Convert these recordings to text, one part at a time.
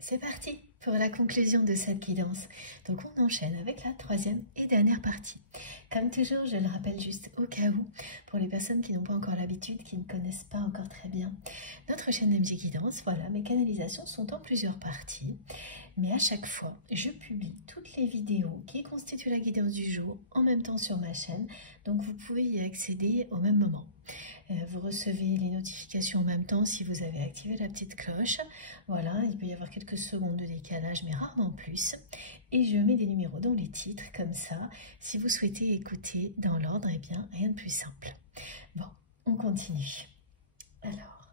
C'est parti pour la conclusion de cette guidance. Donc on enchaîne avec la troisième et dernière partie. Comme toujours, je le rappelle juste au cas où, pour les personnes qui n'ont pas encore l'habitude, qui ne connaissent pas encore très bien notre chaîne MG Guidance, voilà, mes canalisations sont en plusieurs parties. Mais à chaque fois, je publie toutes les vidéos qui constituent la guidance du jour en même temps sur ma chaîne. Donc vous pouvez y accéder au même moment. Vous recevez les notifications en même temps si vous avez activé la petite cloche. Voilà, il peut y avoir quelques secondes de décalage, mais rarement plus. Et je mets des numéros dans les titres, comme ça. Si vous souhaitez écouter dans l'ordre, eh bien, rien de plus simple. Bon, on continue. Alors,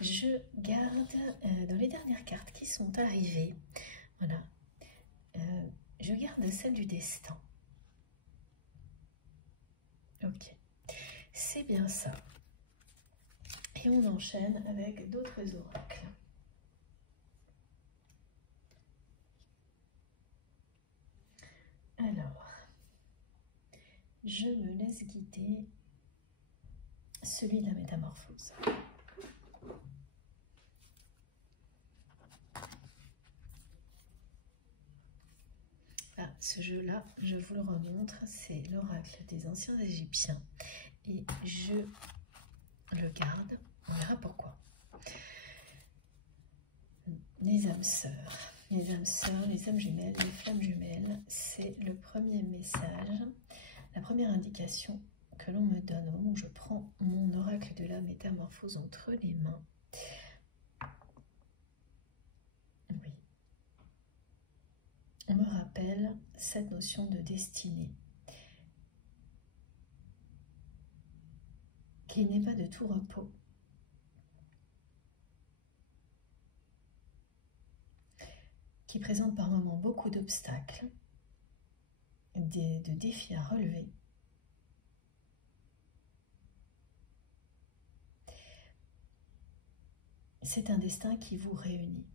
je garde dans les dernières cartes qui sont arrivées, voilà, je garde celle du destin. Ok. C'est bien ça. Et on enchaîne avec d'autres oracles. Alors, je me laisse guider celui de la métamorphose. Ah, ce jeu-là, je vous le remontre, c'est l'oracle des anciens Égyptiens. Et je le garde, on verra pourquoi. Les âmes sœurs, les âmes sœurs, les âmes jumelles, les flammes jumelles, c'est le premier message, la première indication que l'on me donne au moment où je prends mon oracle de la métamorphose entre les mains. Oui. On me rappelle cette notion de destinée, qui n'est pas de tout repos. Qui présente par moments beaucoup d'obstacles, de défis à relever. C'est un destin qui vous réunit.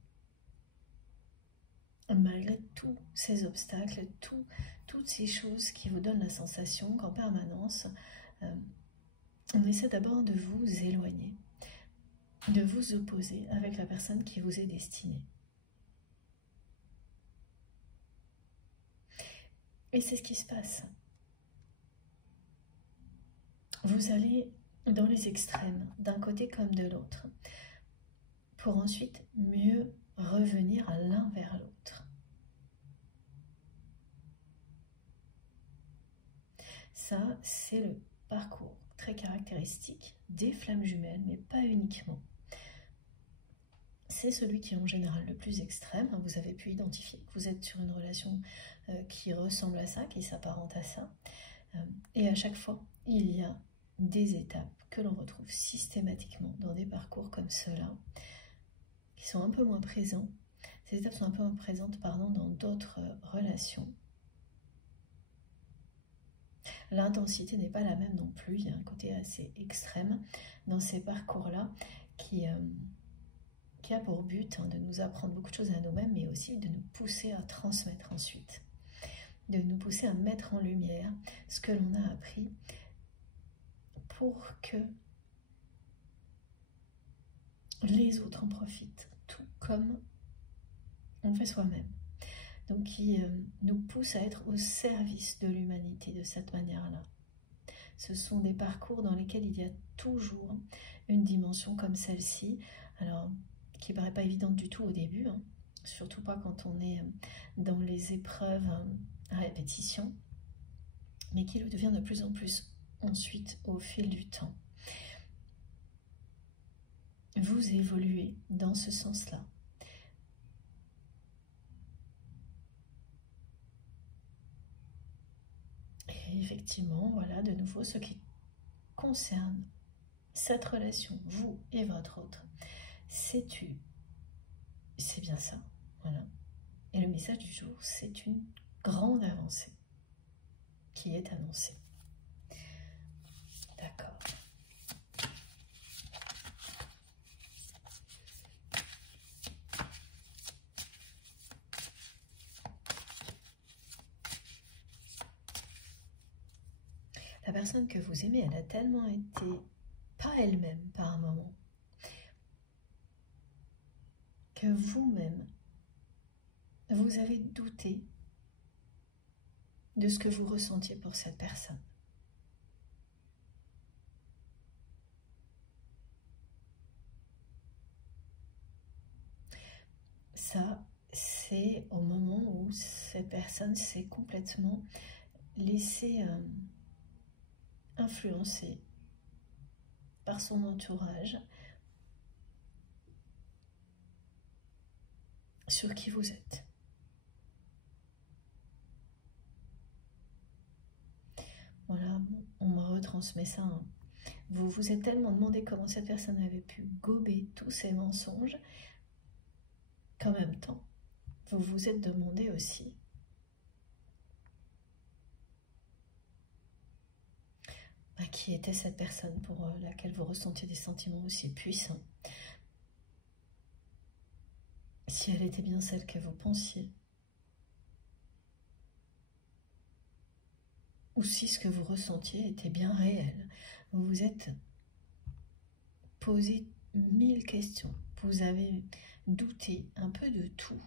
Malgré tous ces obstacles, toutes ces choses qui vous donnent la sensation qu'en permanence, on essaie d'abord de vous éloigner, de vous opposer avec la personne qui vous est destinée. Et c'est ce qui se passe. Vous allez dans les extrêmes, d'un côté comme de l'autre, pour ensuite mieux revenir à l'un vers l'autre. Ça, c'est le parcours très caractéristique des flammes jumelles, mais pas uniquement. C'est celui qui est en général le plus extrême. Vous avez pu identifier que vous êtes sur une relation qui ressemble à ça, qui s'apparente à ça. Et à chaque fois, il y a des étapes que l'on retrouve systématiquement dans des parcours comme ceux-là, qui sont un peu moins présents. Ces étapes sont un peu moins présentes, pardon, dans d'autres relations. L'intensité n'est pas la même non plus. Il y a un côté assez extrême dans ces parcours-là qui a pour but de nous apprendre beaucoup de choses à nous-mêmes, mais aussi de nous pousser à transmettre ensuite, de nous pousser à mettre en lumière ce que l'on a appris pour que les autres en profitent, tout comme on fait soi-même. Donc qui nous pousse à être au service de l'humanité de cette manière-là. Ce sont des parcours dans lesquels il y a toujours une dimension comme celle-ci, alors qui ne paraît pas évidente du tout au début, hein, surtout pas quand on est dans les épreuves à répétition, mais qui le devient de plus en plus ensuite au fil du temps. Vous évoluez dans ce sens-là. Et effectivement, voilà, de nouveau, ce qui concerne cette relation, vous et votre autre, c'est bien ça, voilà. Et le message du jour, c'est une grande avancée qui est annoncée. D'accord. La personne que vous aimez, elle a tellement été pas elle-même par un moment, que vous-même, vous avez douté de ce que vous ressentiez pour cette personne. Ça, c'est au moment où cette personne s'est complètement laissée influencer par son entourage sur qui vous êtes. Voilà, on me retransmet ça. Hein. Vous vous êtes tellement demandé comment cette personne avait pu gober tous ces mensonges qu'en même temps, vous vous êtes demandé aussi qui était cette personne pour laquelle vous ressentiez des sentiments aussi puissants. Si elle était bien celle que vous pensiez. Ou si ce que vous ressentiez était bien réel. Vous vous êtes posé 1000 questions. Vous avez douté un peu de tout.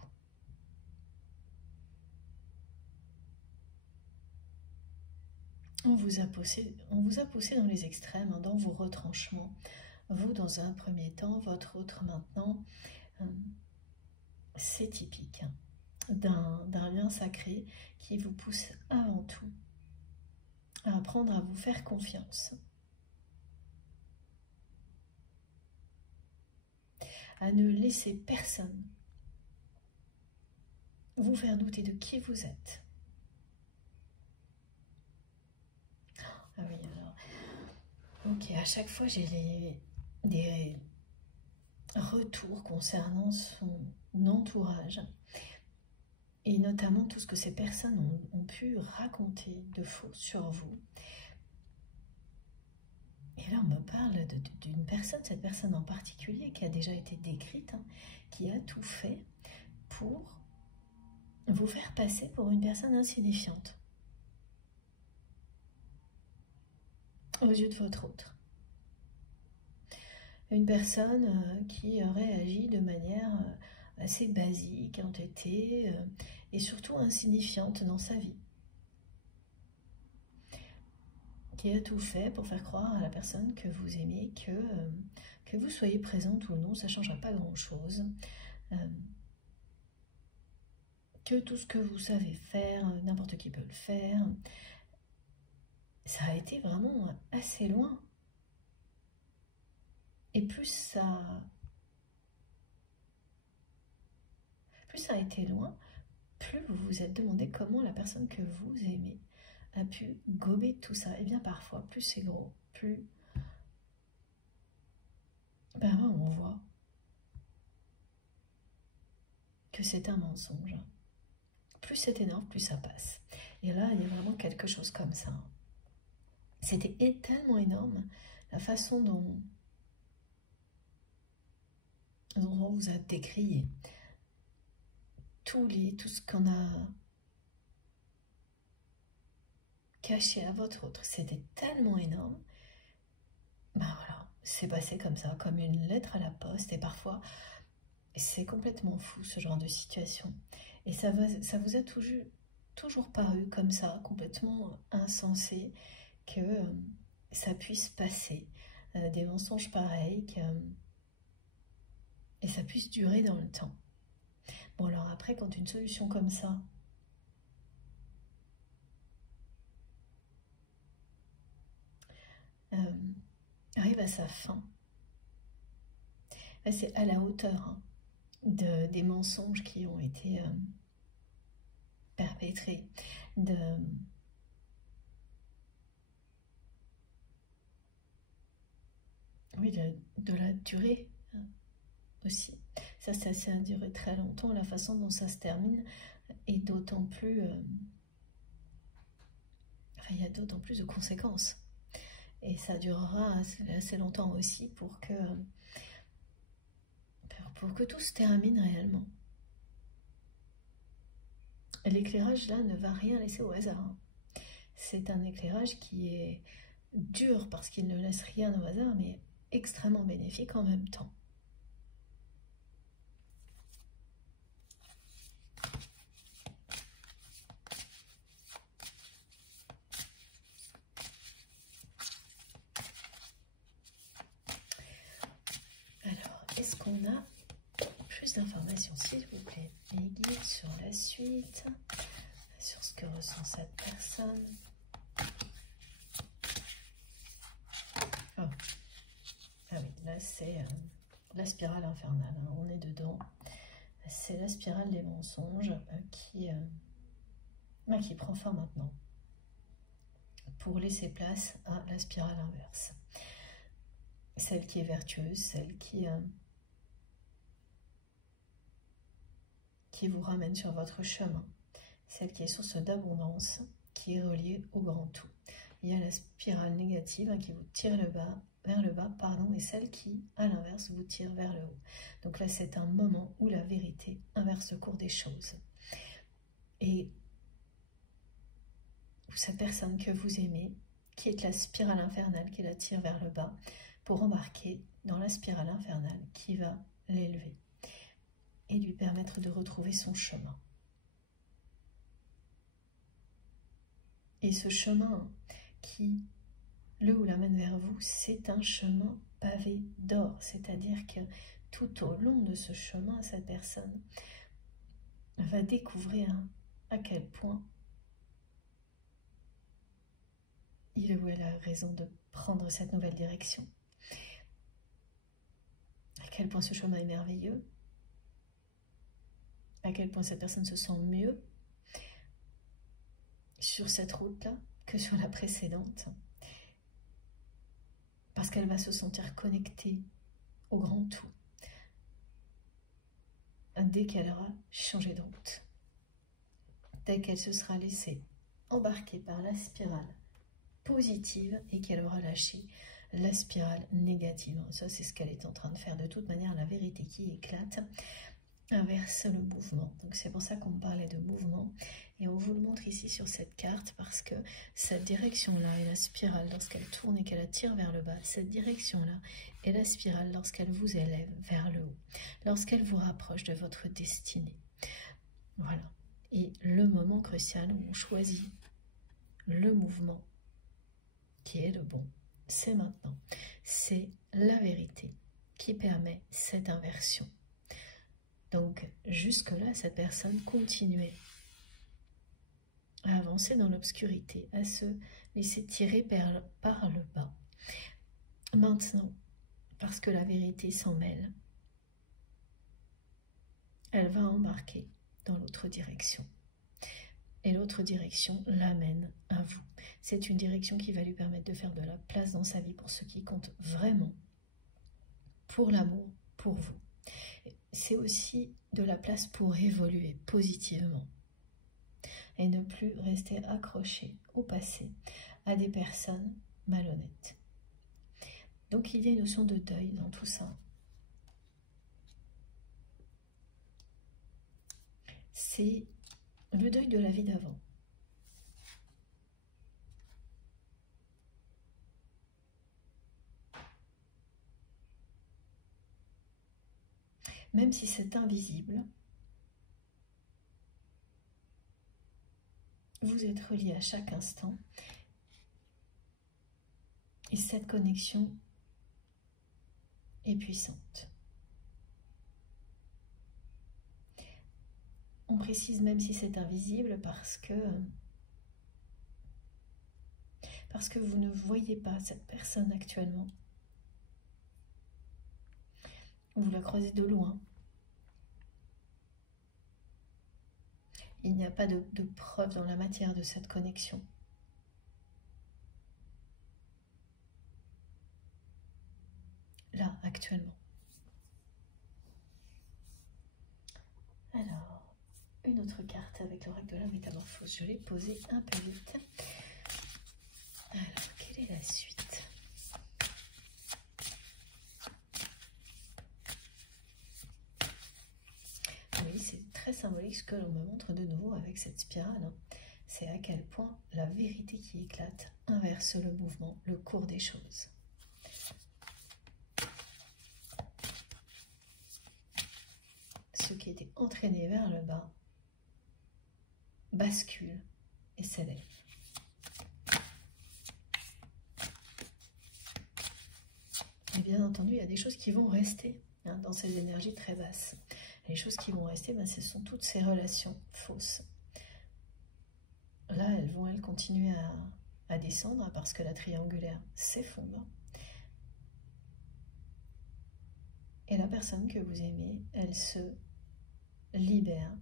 On vous a poussé dans les extrêmes, hein, dans vos retranchements. Vous dans un premier temps, votre autre maintenant. C'est typique hein, d'un lien sacré qui vous pousse avant tout à apprendre à vous faire confiance. À ne laisser personne vous faire douter de qui vous êtes. Ah oui, alors, ok, à chaque fois j'ai des retours concernant son entourage et notamment tout ce que ces personnes ont pu raconter de faux sur vous. Et là, on me parle d'une personne, cette personne en particulier, qui a déjà été décrite, hein, qui a tout fait pour vous faire passer pour une personne insignifiante aux yeux de votre autre. Une personne qui aurait agi de manière assez basique, entêtée et surtout insignifiante dans sa vie. Qui a tout fait pour faire croire à la personne que vous aimez que vous soyez présente ou non, ça ne changera pas grand-chose. Que tout ce que vous savez faire, n'importe qui peut le faire. Ça a été vraiment assez loin. Et plus ça a été loin, plus vous vous êtes demandé comment la personne que vous aimez a pu gober tout ça. Et bien parfois, plus c'est gros, plus on voit que c'est un mensonge. Plus c'est énorme, plus ça passe. Et là, il y a vraiment quelque chose comme ça. C'était tellement énorme, la façon dont on vous a décrié tout ce qu'on a caché à votre autre. C'était tellement énorme. Voilà, c'est passé comme ça, comme une lettre à la poste. Et parfois, c'est complètement fou ce genre de situation. Et ça vous a toujours paru comme ça, complètement insensé, que ça puisse passer. Des mensonges pareils, et ça puisse durer dans le temps. Bon, alors après, quand une solution comme ça arrive à sa fin, c'est à la hauteur hein, des mensonges qui ont été perpétrés, de la durée hein, aussi. Ça a duré très longtemps, la façon dont ça se termine est d'autant plus... il y a d'autant plus de conséquences. Et ça durera assez longtemps aussi pour que tout se termine réellement. L'éclairage là ne va rien laisser au hasard. C'est un éclairage qui est dur parce qu'il ne laisse rien au hasard, mais extrêmement bénéfique en même temps. suite sur ce que ressent cette personne. Oh. Ah oui, là c'est la spirale infernale, hein, on est dedans. C'est la spirale des mensonges qui prend fin maintenant pour laisser place à la spirale inverse. Celle qui est vertueuse, celle qui vous ramène sur votre chemin, celle qui est source d'abondance, qui est reliée au grand tout. Il y a la spirale négative qui vous tire vers le bas, et celle qui, à l'inverse, vous tire vers le haut. Donc là, c'est un moment où la vérité inverse le cours des choses. Et cette personne que vous aimez, qui est la spirale infernale, qui la tire vers le bas, pour embarquer dans la spirale infernale qui va l'élever et lui permettre de retrouver son chemin. Et ce chemin qui le l'amène vers vous, c'est un chemin pavé d'or, c'est-à-dire que tout au long de ce chemin, cette personne va découvrir à quel point il ou elle a raison de prendre cette nouvelle direction, à quel point ce chemin est merveilleux, à quel point cette personne se sent mieux sur cette route-là que sur la précédente, parce qu'elle va se sentir connectée au grand tout dès qu'elle aura changé de route, dès qu'elle se sera laissée embarquer par la spirale positive et qu'elle aura lâché la spirale négative. Ça, c'est ce qu'elle est en train de faire. De toute manière, la vérité qui éclate inverse le mouvement. Donc c'est pour ça qu'on parlait de mouvement, et on vous le montre ici sur cette carte, parce que cette direction-là est la spirale lorsqu'elle tourne et qu'elle attire vers le bas. Cette direction-là est la spirale lorsqu'elle vous élève vers le haut, lorsqu'elle vous rapproche de votre destinée. Voilà. Et le moment crucial où on choisit le mouvement qui est le bon, c'est maintenant. C'est la vérité qui permet cette inversion. Donc, jusque-là, cette personne continuait à avancer dans l'obscurité, à se laisser tirer par le bas. Maintenant, parce que la vérité s'en mêle, elle va embarquer dans l'autre direction. Et l'autre direction l'amène à vous. C'est une direction qui va lui permettre de faire de la place dans sa vie pour ce qui compte vraiment, pour l'amour, pour vous. C'est aussi de la place pour évoluer positivement et ne plus rester accroché au passé, à des personnes malhonnêtes. Donc il y a une notion de deuil dans tout ça. C'est le deuil de la vie d'avant. Même si c'est invisible, vous êtes reliés à chaque instant. Et cette connexion est puissante. On précise même si c'est invisible parce que vous ne voyez pas cette personne actuellement. Vous la croisez de loin. Il n'y a pas de preuve dans la matière de cette connexion. Là, actuellement. Alors, une autre carte avec l'oracle de la métamorphose. Je l'ai posée un peu vite. Alors, quelle est la suite ? Oui, c'est très symbolique ce que l'on me montre de nouveau avec cette spirale. C'est à quel point la vérité qui éclate inverse le mouvement, le cours des choses. Ce qui était entraîné vers le bas bascule et s'élève. Et bien entendu, il y a des choses qui vont rester dans ces énergies très basses. Les choses qui vont rester, ben, ce sont toutes ces relations fausses. Là, elles continuer à descendre parce que la triangulaire s'effondre. Et la personne que vous aimez, elle se libère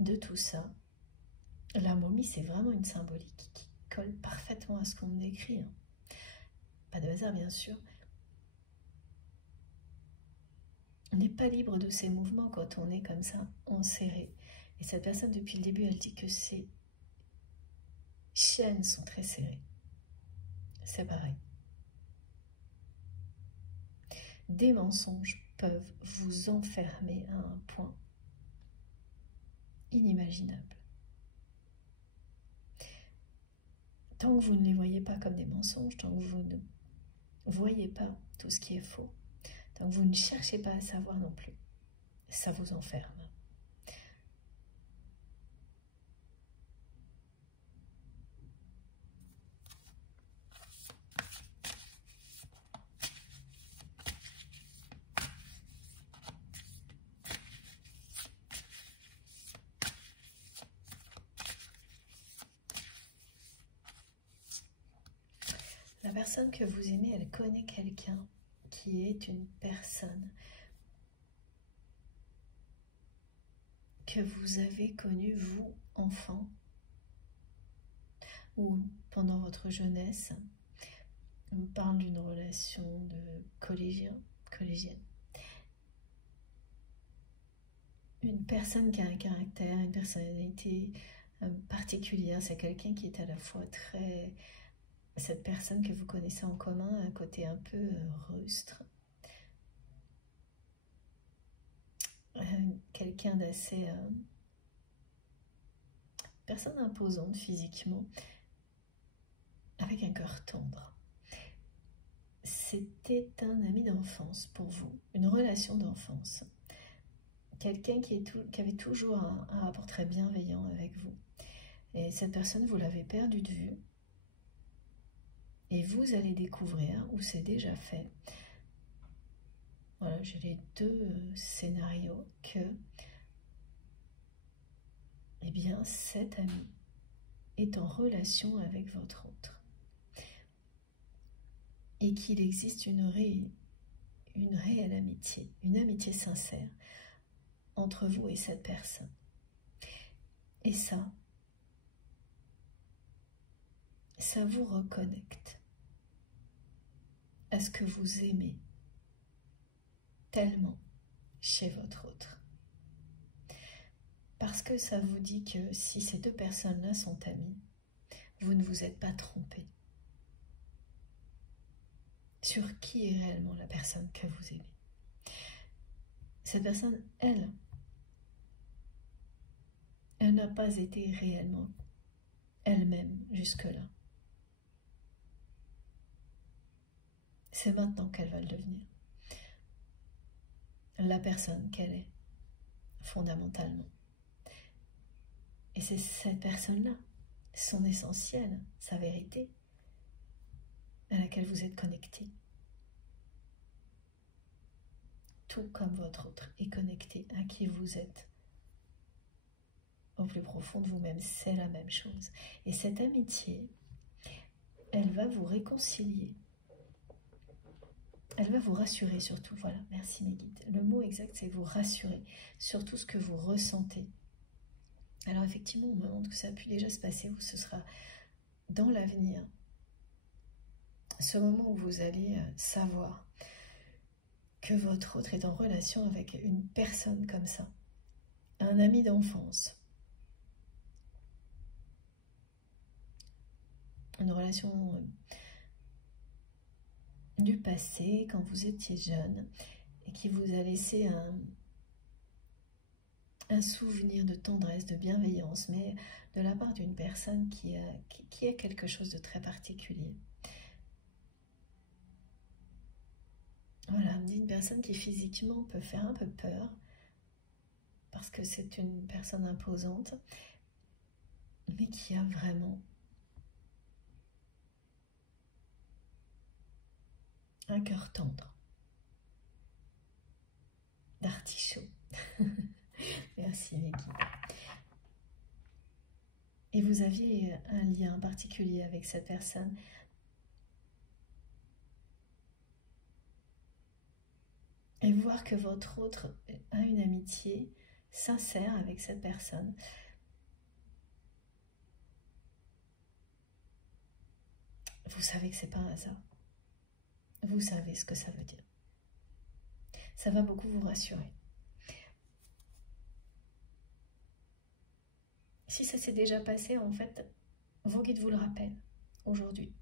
de tout ça. La momie, c'est vraiment une symbolique qui colle parfaitement à ce qu'on décrit. Pas de hasard, bien sûr. On n'est pas libre de ses mouvements quand on est comme ça, enserré. Et cette personne, depuis le début, elle dit que ses chaînes sont très serrées. C'est pareil. Des mensonges peuvent vous enfermer à un point inimaginable. Tant que vous ne les voyez pas comme des mensonges, tant que vous ne voyez pas tout ce qui est faux, tant que vous ne cherchez pas à savoir non plus, ça vous enferme. La personne que vous aimez, elle connaît quelqu'un qui est une personne que vous avez connue, vous, enfant, ou pendant votre jeunesse. On parle d'une relation de collégienne. Une personne qui a un caractère, une personnalité particulière. C'est quelqu'un qui est à la fois très... Cette personne que vous connaissez en commun a un côté un peu rustre. Quelqu'un d'assez... personne imposante physiquement, avec un cœur tendre. C'était un ami d'enfance pour vous, une relation d'enfance. Quelqu'un qui avait toujours un rapport très bienveillant avec vous. Et cette personne, vous l'avez perdu de vue. Et vous allez découvrir, ou c'est déjà fait, voilà, j'ai les deux scénarios, que, eh bien, cet ami est en relation avec votre autre. Et qu'il existe une réelle amitié, une amitié sincère entre vous et cette personne. Et ça vous reconnecte à ce que vous aimez tellement chez votre autre. Parce que ça vous dit que si ces deux personnes-là sont amies, vous ne vous êtes pas trompé sur qui est réellement la personne que vous aimez. Cette personne, elle n'a pas été réellement elle-même jusque-là. C'est maintenant qu'elle va le devenir. La personne qu'elle est, fondamentalement. Et c'est cette personne-là, son essentiel, sa vérité, à laquelle vous êtes connecté. Tout comme votre autre est connecté à qui vous êtes. Au plus profond de vous-même, c'est la même chose. Et cette amitié, elle va vous réconcilier. Elle va vous rassurer surtout. Voilà, merci mes guides. Le mot exact, c'est vous rassurer sur tout ce que vous ressentez. Alors effectivement, on me montre que ça a pu déjà se passer, ou ce sera dans l'avenir. Ce moment où vous allez savoir que votre autre est en relation avec une personne comme ça. Un ami d'enfance. Une relation du passé, quand vous étiez jeune, et qui vous a laissé un souvenir de tendresse, de bienveillance, mais de la part d'une personne qui a quelque chose de très particulier. Voilà, une personne qui physiquement peut faire un peu peur, parce que c'est une personne imposante, mais qui a vraiment un cœur tendre, d'artichaut, Merci mes guides. Et vous aviez un lien particulier avec cette personne. Et voir que votre autre a une amitié sincère avec cette personne. Vous savez que c'est pas un hasard. Vous savez ce que ça veut dire. Ça va beaucoup vous rassurer. Si ça s'est déjà passé, en fait, vos guides vous le rappellent aujourd'hui.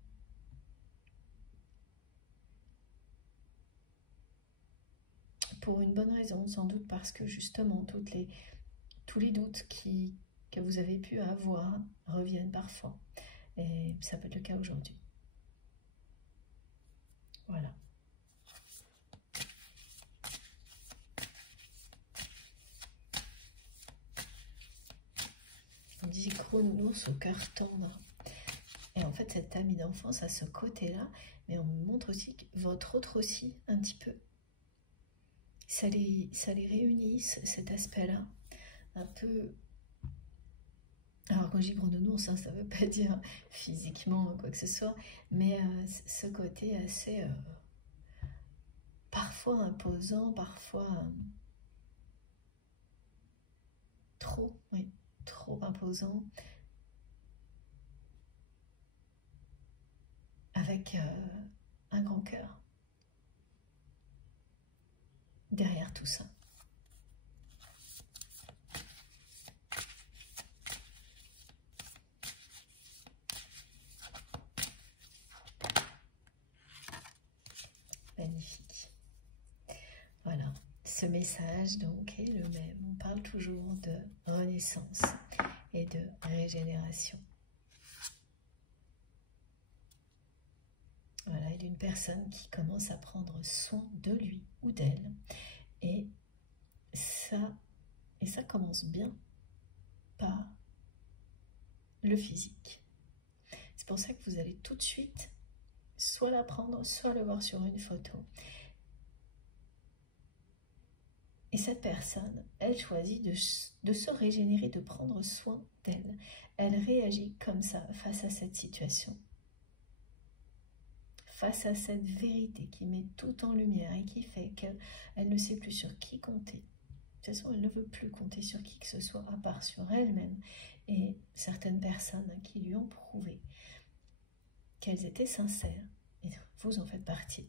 Pour une bonne raison, sans doute parce que justement, tous les doutes que vous avez pu avoir reviennent parfois. Et ça peut être le cas aujourd'hui. Voilà. On dit gros nounours au cœur tendre. Et en fait, cette amie d'enfance a ce côté-là, mais on me montre aussi que votre autre aussi, un petit peu. Ça les réunit, cet aspect-là, un peu... Alors quand je dis gros nounours, ça ne veut pas dire physiquement quoi que ce soit, mais ce côté assez... parfois imposant, parfois... trop, oui, trop imposant. Avec un grand cœur. Derrière tout ça. Magnifique. Voilà, ce message donc est le même. On parle toujours de renaissance et de régénération. Voilà, et d'une personne qui commence à prendre soin de lui ou d'elle. Et ça commence bien par le physique. C'est pour ça que vous allez tout de suite soit l'apprendre, soit le voir sur une photo. Et cette personne, elle choisit de se régénérer, de prendre soin d'elle. Elle réagit comme ça face à cette situation. Face à cette vérité qui met tout en lumière et qui fait qu'elle ne sait plus sur qui compter. De toute façon, elle ne veut plus compter sur qui que ce soit à part sur elle-même et certaines personnes qui lui ont prouvé qu'elles étaient sincères. Et vous en faites partie.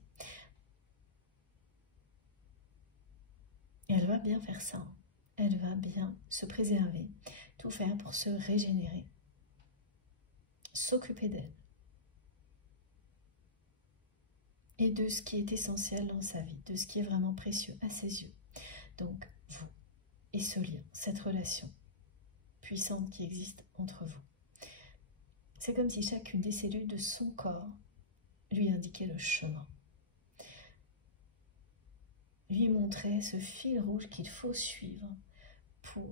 Et elle va bien faire ça. Elle va bien se préserver, tout faire pour se régénérer, s'occuper d'elle et de ce qui est essentiel dans sa vie, de ce qui est vraiment précieux à ses yeux. Donc, vous et ce lien, cette relation puissante qui existe entre vous. C'est comme si chacune des cellules de son corps lui indiquait le chemin. Lui montrait ce fil rouge qu'il faut suivre pour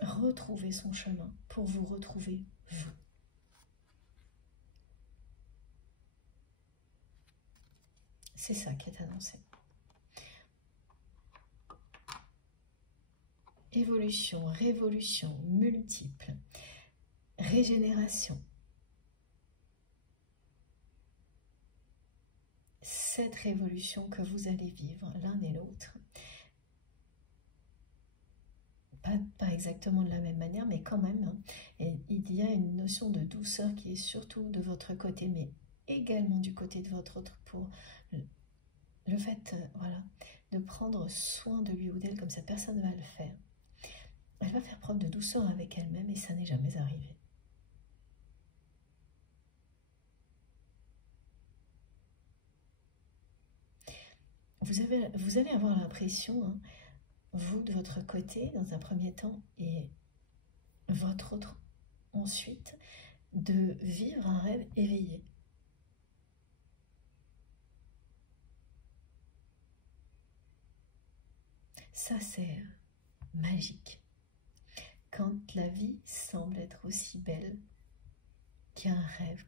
retrouver son chemin, pour vous retrouver vous. C'est ça qui est annoncé. Évolution, révolution, multiple, régénération. Cette révolution que vous allez vivre l'un et l'autre, pas exactement de la même manière, mais quand même, hein, et il y a une notion de douceur qui est surtout de votre côté, mais également du côté de votre autre pour le fait voilà, de prendre soin de lui ou d'elle comme cette personne va le faire. Elle va faire preuve de douceur avec elle-même et ça n'est jamais arrivé. Vous allez avoir l'impression, hein, vous de votre côté, dans un premier temps, et votre autre ensuite, de vivre un rêve éveillé. Ça, c'est magique. Quand la vie semble être aussi belle qu'un rêve,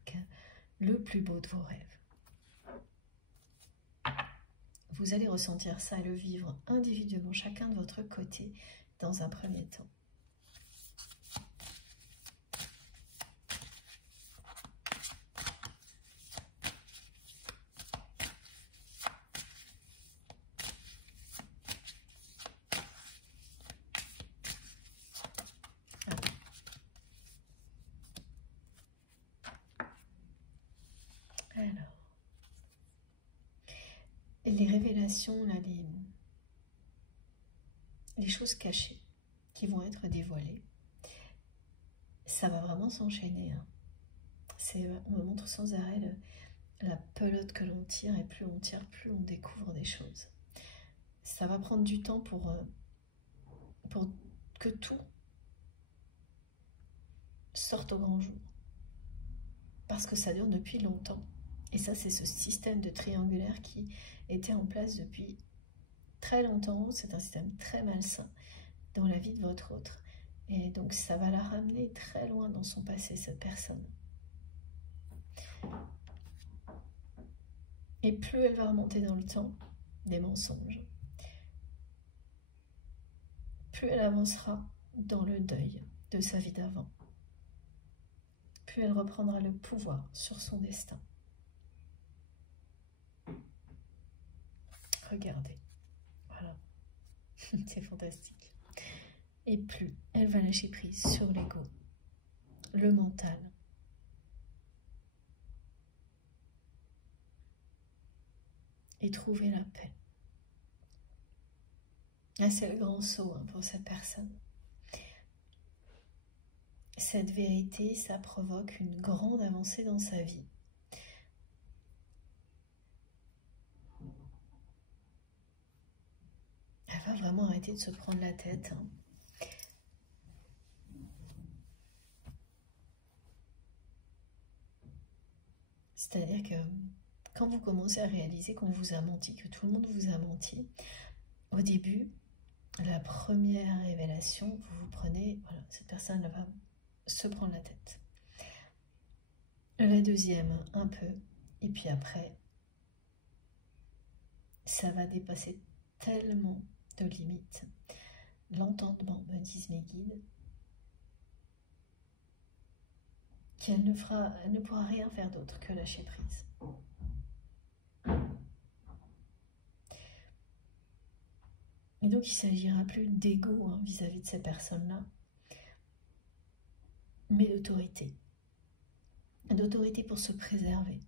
le plus beau de vos rêves. vous allez ressentir ça et le vivre individuellement, chacun de votre côté, dans un premier temps. Alors, les révélations, là, les choses cachées qui vont être dévoilées, ça va vraiment s'enchaîner. Hein. On me montre sans arrêt la pelote que l'on tire, et plus on tire, plus on découvre des choses. Ça va prendre du temps pour que tout sorte au grand jour. Parce que ça dure depuis longtemps. Et ça, c'est ce système de triangulaire qui était en place depuis très longtemps. C'est un système très malsain dans la vie de votre autre. Et donc, ça va la ramener très loin dans son passé, cette personne. Et plus elle va remonter dans le temps, des mensonges, plus elle avancera dans le deuil de sa vie d'avant. Plus elle reprendra le pouvoir sur son destin. Regardez, voilà, c'est fantastique. Et plus elle va lâcher prise sur l'ego, le mental, et trouver la paix. Ah, c'est le grand saut hein, pour cette personne. Cette vérité, ça provoque une grande avancée dans sa vie. Elle va vraiment arrêter de se prendre la tête. Hein. C'est-à-dire que quand vous commencez à réaliser qu'on vous a menti, que tout le monde vous a menti, au début, la première révélation, vous vous prenez, voilà, cette personne va se prendre la tête. La deuxième, un peu, et puis après, ça va dépasser tellement de limites. L'entendement, me disent mes guides, qu'elle ne pourra rien faire d'autre que lâcher prise. Et donc, il ne s'agira plus d'ego hein, vis-à-vis de ces personnes-là, mais d'autorité. D'autorité pour se préserver.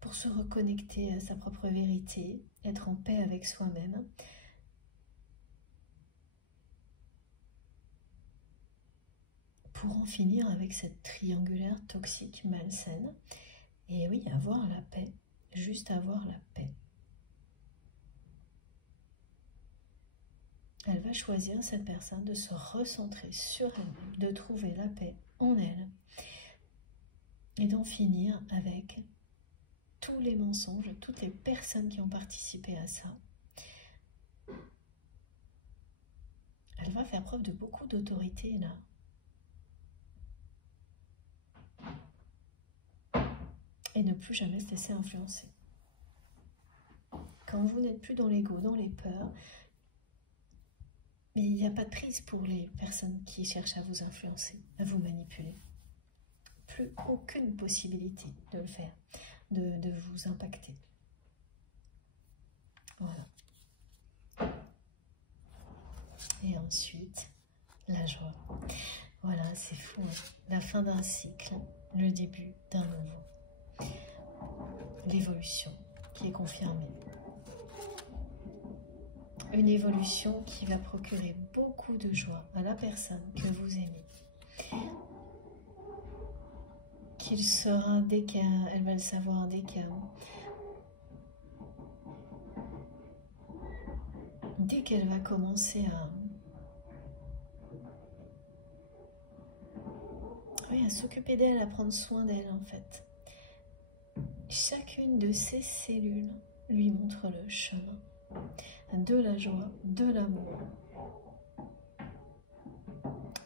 Pour se reconnecter à sa propre vérité, être en paix avec soi-même. Pour en finir avec cette triangulaire toxique, malsaine. Et oui, avoir la paix. Juste avoir la paix. Elle va choisir, cette personne, de se recentrer sur elle-même, de trouver la paix en elle et d'en finir avec tous les mensonges, toutes les personnes qui ont participé à ça. Elle va faire preuve de beaucoup d'autorité là. Et ne plus jamais se laisser influencer. Quand vous n'êtes plus dans l'ego, dans les peurs, mais il n'y a pas de prise pour les personnes qui cherchent à vous influencer, à vous manipuler. Plus aucune possibilité de le faire, de vous impacter. Voilà. Et ensuite, la joie. Voilà, c'est fou. Hein. La fin d'un cycle, le début d'un nouveau. L'évolution qui est confirmée. Une évolution qui va procurer beaucoup de joie à la personne que vous aimez. Qu'il sera dès qu'elle va le savoir, dès qu'elle va commencer à s'occuper d'elle, à prendre soin d'elle en fait. Chacune de ses cellules lui montre le chemin de la joie, de l'amour.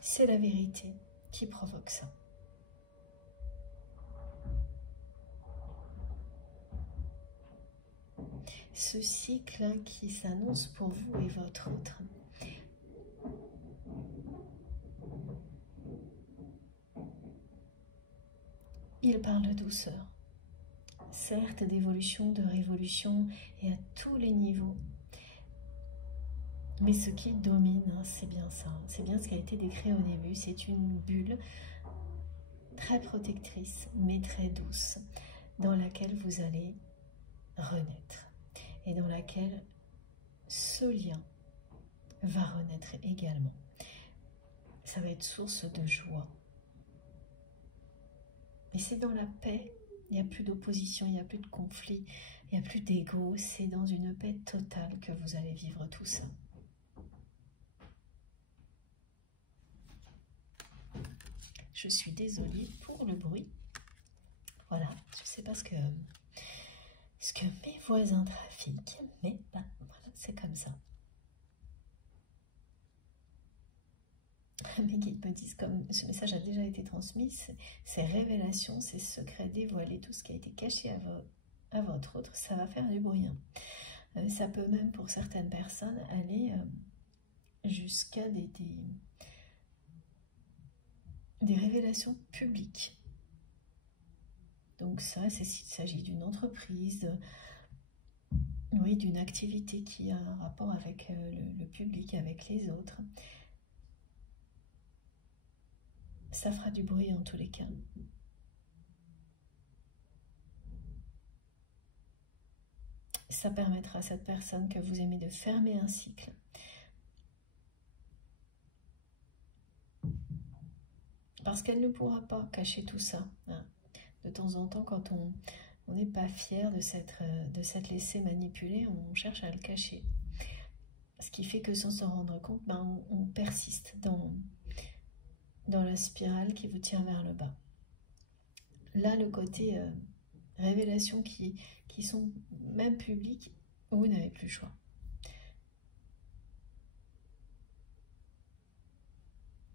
C'est la vérité qui provoque ça. ce cycle qui s'annonce pour vous et votre autre. Il parle de douceur, certes d'évolution, de révolution et à tous les niveaux. Mais ce qui domine, c'est bien ça, c'est bien ce qui a été décrit au début, c'est une bulle très protectrice, mais très douce, dans laquelle vous allez renaître et dans laquelle ce lien va renaître également. Ça va être source de joie. Et c'est dans la paix, il n'y a plus d'opposition, il n'y a plus de conflit, il n'y a plus d'ego, c'est dans une paix totale que vous allez vivre tout ça. Je suis désolée pour le bruit. Voilà, je ne sais pas ce que mes voisins trafiquent, mais ben, voilà, c'est comme ça. Mes guides me disent, comme ce message a déjà été transmis, ces révélations, ces secrets dévoilés, tout ce qui a été caché à votre autre, ça va faire du bruit. Ça peut même, pour certaines personnes, aller jusqu'à des révélations publiques. Donc ça, c'est s'il s'agit d'une entreprise, oui, d'une activité qui a un rapport avec le public, avec les autres. Ça fera du bruit en tous les cas. Ça permettra à cette personne que vous aimez de fermer un cycle. Parce qu'elle ne pourra pas cacher tout ça. Hein. De temps en temps, quand on n'est pas fier de s'être laissé manipuler, on cherche à le cacher. Ce qui fait que sans s'en rendre compte, ben, on persiste dans la spirale qui vous tire vers le bas. Là, le côté révélation qui sont même publiques, vous n'avez plus le choix.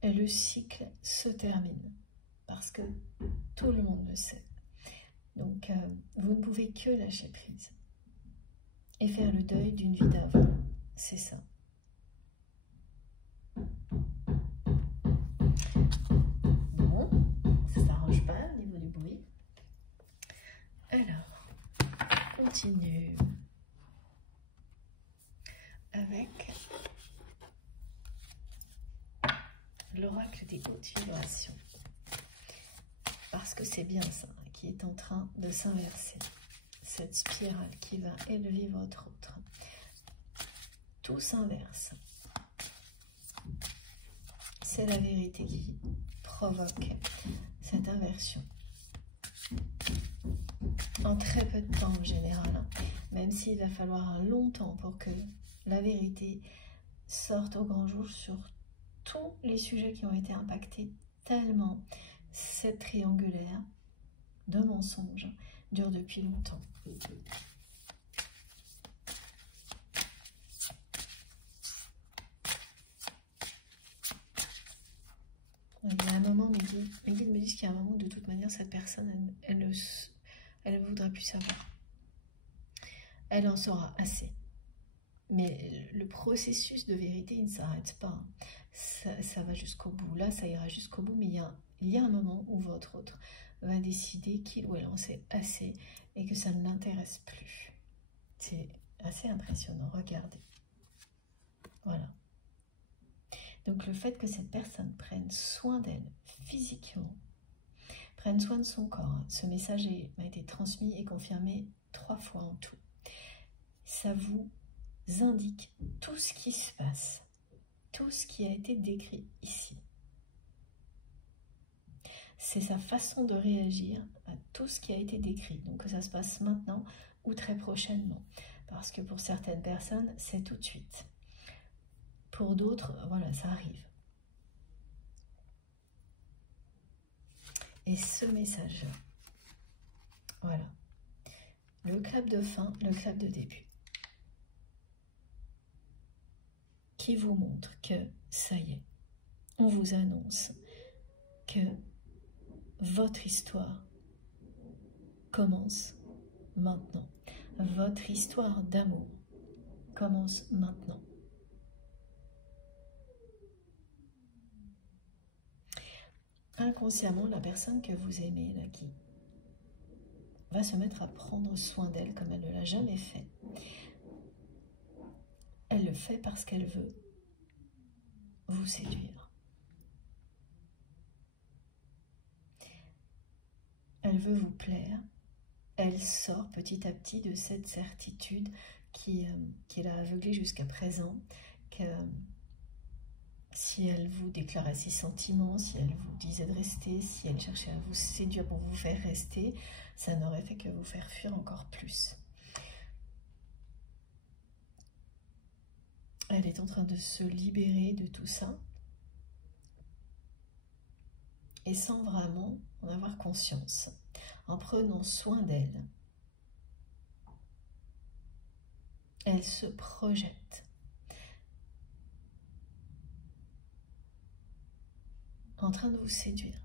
Et le cycle se termine, parce que tout le monde le sait. Donc, vous ne pouvez que lâcher prise et faire le deuil d'une vie d'avant. C'est ça. Bon, ça s'arrange pas au niveau du bruit. Alors, on continue avec l'oracle des hautes vibrations. Parce que c'est bien ça qui est en train de s'inverser. Cette spirale qui va élever votre autre. Tout s'inverse. C'est la vérité qui provoque cette inversion. En très peu de temps en général, hein. Même s'il va falloir longtemps pour que la vérité sorte au grand jour sur tous les sujets qui ont été impactés, tellement cette triangulaire de mensonges dure depuis longtemps. Il y a un moment, mes guides me disent qu'il y a un moment où de toute manière cette personne, elle ne voudra plus savoir. Elle en saura assez. Mais le processus de vérité, il ne s'arrête pas. Ça va jusqu'au bout. Là, ça ira jusqu'au bout, mais il y a un moment où votre autre va décider qu'il ou elle en sait assez et que ça ne l'intéresse plus. C'est assez impressionnant, regardez. Voilà. Donc le fait que cette personne prenne soin d'elle physiquement, prenne soin de son corps, hein, ce message m'a été transmis et confirmé 3 fois en tout. Ça vous indique tout ce qui se passe, tout ce qui a été décrit ici. C'est sa façon de réagir à tout ce qui a été décrit. Donc que ça se passe maintenant ou très prochainement. Parce que pour certaines personnes, c'est tout de suite. Pour d'autres, voilà, ça arrive. Et ce message-là, voilà. Le clap de fin, le clap de début. Qui vous montre que ça y est, on vous annonce que votre histoire commence maintenant. votre histoire d'amour commence maintenant. Inconsciemment, la personne que vous aimez, là, qui va se mettre à prendre soin d'elle comme elle ne l'a jamais fait. Elle le fait parce qu'elle veut vous séduire. Elle veut vous plaire. Elle sort petit à petit de cette certitude qui l'a aveuglée jusqu'à présent, que si elle vous déclarait ses sentiments, si elle vous disait de rester, si elle cherchait à vous séduire pour vous faire rester, ça n'aurait fait que vous faire fuir encore plus. Elle est en train de se libérer de tout ça et sans vraiment en avoir conscience, en prenant soin d'elle. Elle se projette en train de vous séduire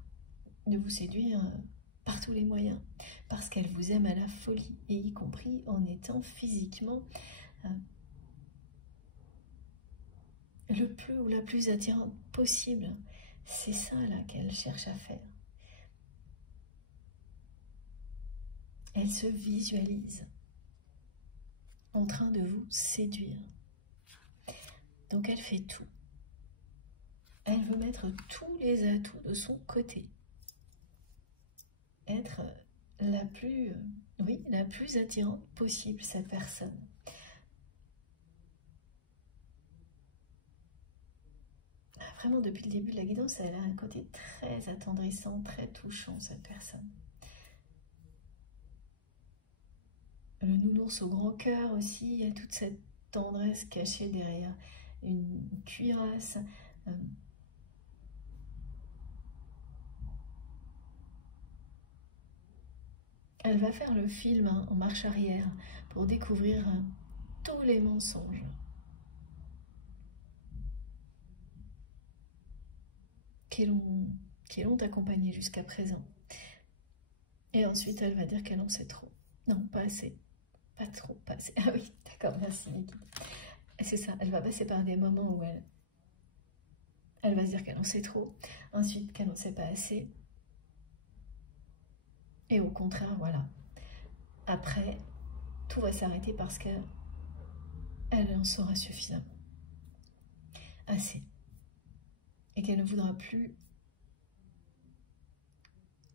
par tous les moyens, parce qu'elle vous aime à la folie, et y compris en étant physiquement le plus ou la plus attirante possible. C'est ça là qu'elle cherche à faire. Elle se visualise en train de vous séduire. Donc elle fait tout. Elle veut mettre tous les atouts de son côté. Être la plus attirante possible, cette personne. Vraiment, depuis le début de la guidance, elle a un côté très attendrissant, très touchant, cette personne. Le nounours au grand cœur aussi, il y a toute cette tendresse cachée derrière une cuirasse. Elle va faire le film en marche arrière pour découvrir tous les mensonges qui l'ont accompagnée jusqu'à présent. Et ensuite, elle va dire qu'elle en sait trop. Non, pas assez. Pas trop, pas assez. Ah oui, d'accord, merci Niki. C'est ça, elle va passer par des moments où elle va se dire qu'elle en sait trop, ensuite qu'elle n'en sait pas assez. Et au contraire, voilà. Après, tout va s'arrêter parce qu'elle en saura suffisamment. Assez. Et qu'elle ne voudra plus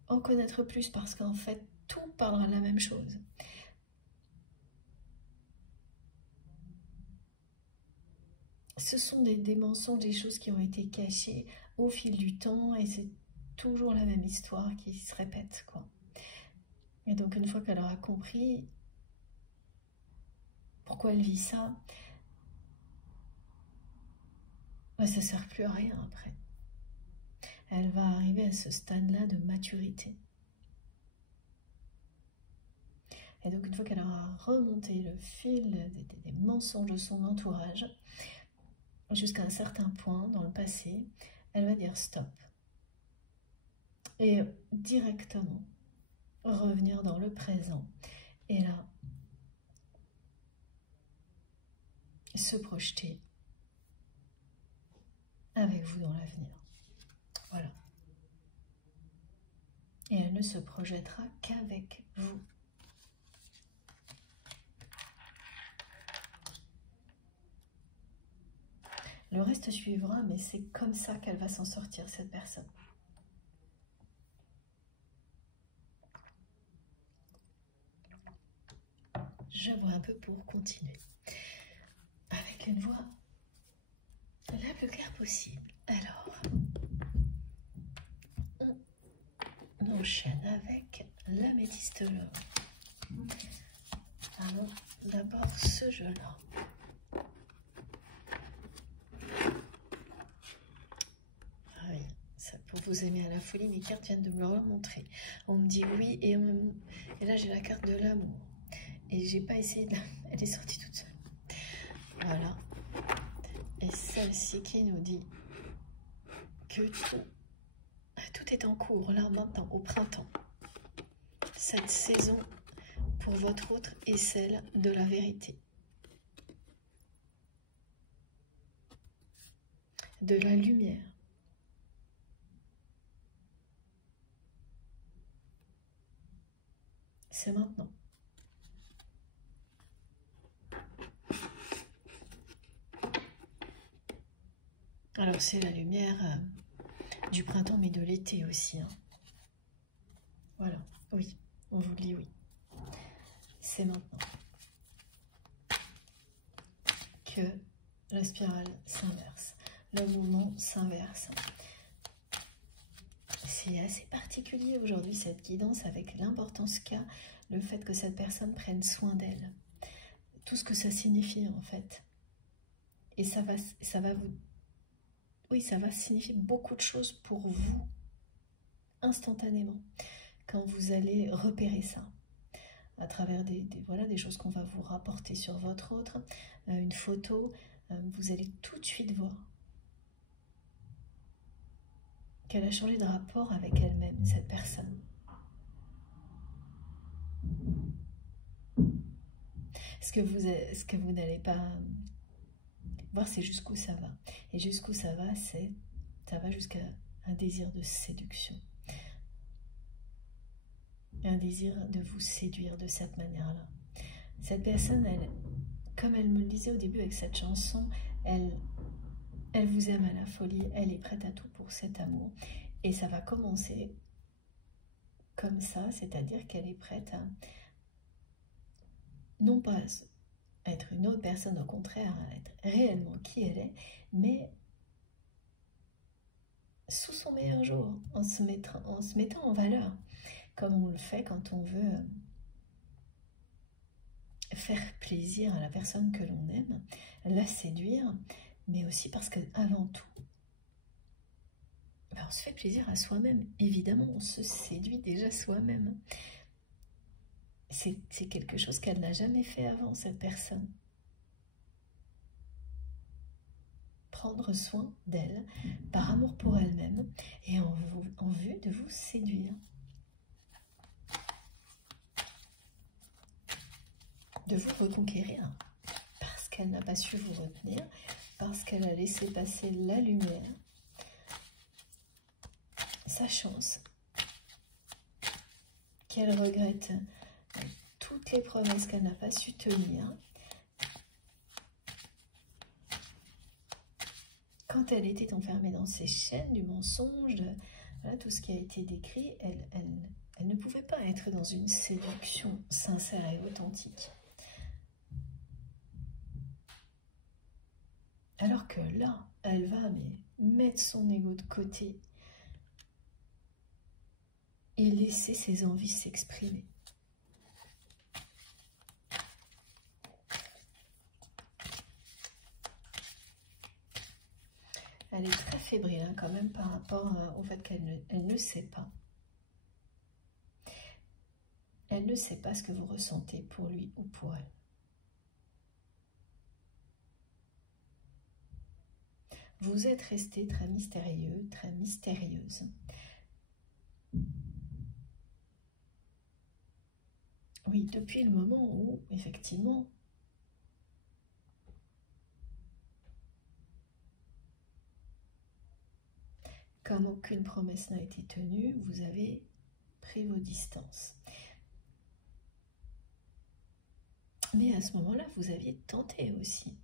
en connaître plus parce qu'en fait, tout parlera de la même chose. Ce sont des mensonges, des choses qui ont été cachées au fil du temps et c'est toujours la même histoire qui se répète, quoi. Et donc, une fois qu'elle aura compris pourquoi elle vit ça, ça ne sert plus à rien après. Elle va arriver à ce stade-là de maturité. Et donc, une fois qu'elle aura remonté le fil des mensonges de son entourage, jusqu'à un certain point dans le passé, elle va dire stop. Et directement revenir dans le présent. Et là, se projeter avec vous dans l'avenir. Voilà. Et elle ne se projettera qu'avec vous. Le reste suivra, mais c'est comme ça qu'elle va s'en sortir, cette personne. Je vois un peu pour continuer. Avec une voix la plus claire possible. Alors, on enchaîne avec l'améthyste l'or. Alors, d'abord ce jeu-là. Ah oui, ça pour vous aimer à la folie, mes cartes viennent de me le remontrer. On me dit oui, et là j'ai la carte de l'amour. Et j'ai pas essayé de... Elle est sortie toute seule. Voilà. Et celle-ci qui nous dit que tout est en cours, là, maintenant, au printemps. Cette saison pour votre autre est celle de la vérité, de la lumière. C'est maintenant. Alors c'est la lumière du printemps mais de l'été aussi. Hein. Voilà, oui, on vous dit oui. C'est maintenant que la spirale s'inverse, le mouvement s'inverse. C'est assez particulier aujourd'hui cette guidance avec l'importance qu'a le fait que cette personne prenne soin d'elle. Tout ce que ça signifie en fait. Et ça va vous... Oui, ça va signifier beaucoup de choses pour vous, instantanément, quand vous allez repérer ça, à travers des choses qu'on va vous rapporter sur votre autre, une photo, vous allez tout de suite voir qu'elle a changé de rapport avec elle-même, cette personne. Ce que vous n'allez pas voir, c'est jusqu'où ça va. Et jusqu'où ça va jusqu'à un désir de séduction. Un désir de vous séduire de cette manière-là. Cette personne, comme elle me le disait au début avec cette chanson, elle vous aime à la folie, elle est prête à tout pour cet amour. Et ça va commencer comme ça, c'est-à-dire qu'elle est prête à, non pas être une autre personne, au contraire, à être réellement qui elle est, mais sous son meilleur jour, en se mettant en valeur, comme on le fait quand on veut faire plaisir à la personne que l'on aime, la séduire, mais aussi parce qu'avant tout, on se fait plaisir à soi-même. Évidemment, on se séduit déjà soi-même. C'est quelque chose qu'elle n'a jamais fait avant, cette personne. Prendre soin d'elle, par amour pour elle-même, et en vue de vous séduire. De vous reconquérir, parce qu'elle n'a pas su vous retenir, parce qu'elle a laissé passer la lumière, sa chance, qu'elle regrette toutes les promesses qu'elle n'a pas su tenir. Quand elle était enfermée dans ces chaînes du mensonge, voilà, tout ce qui a été décrit, elle ne pouvait pas être dans une séduction sincère et authentique. Alors que là, elle va mettre son ego de côté et laisser ses envies s'exprimer. Elle est très fébrile hein, quand même par rapport au fait qu'elle ne sait pas. Elle ne sait pas ce que vous ressentez pour lui ou pour elle. Vous êtes resté très mystérieux, très mystérieuse. Oui, depuis le moment où, effectivement, comme aucune promesse n'a été tenue, vous avez pris vos distances. Mais à ce moment-là, vous aviez tenté aussi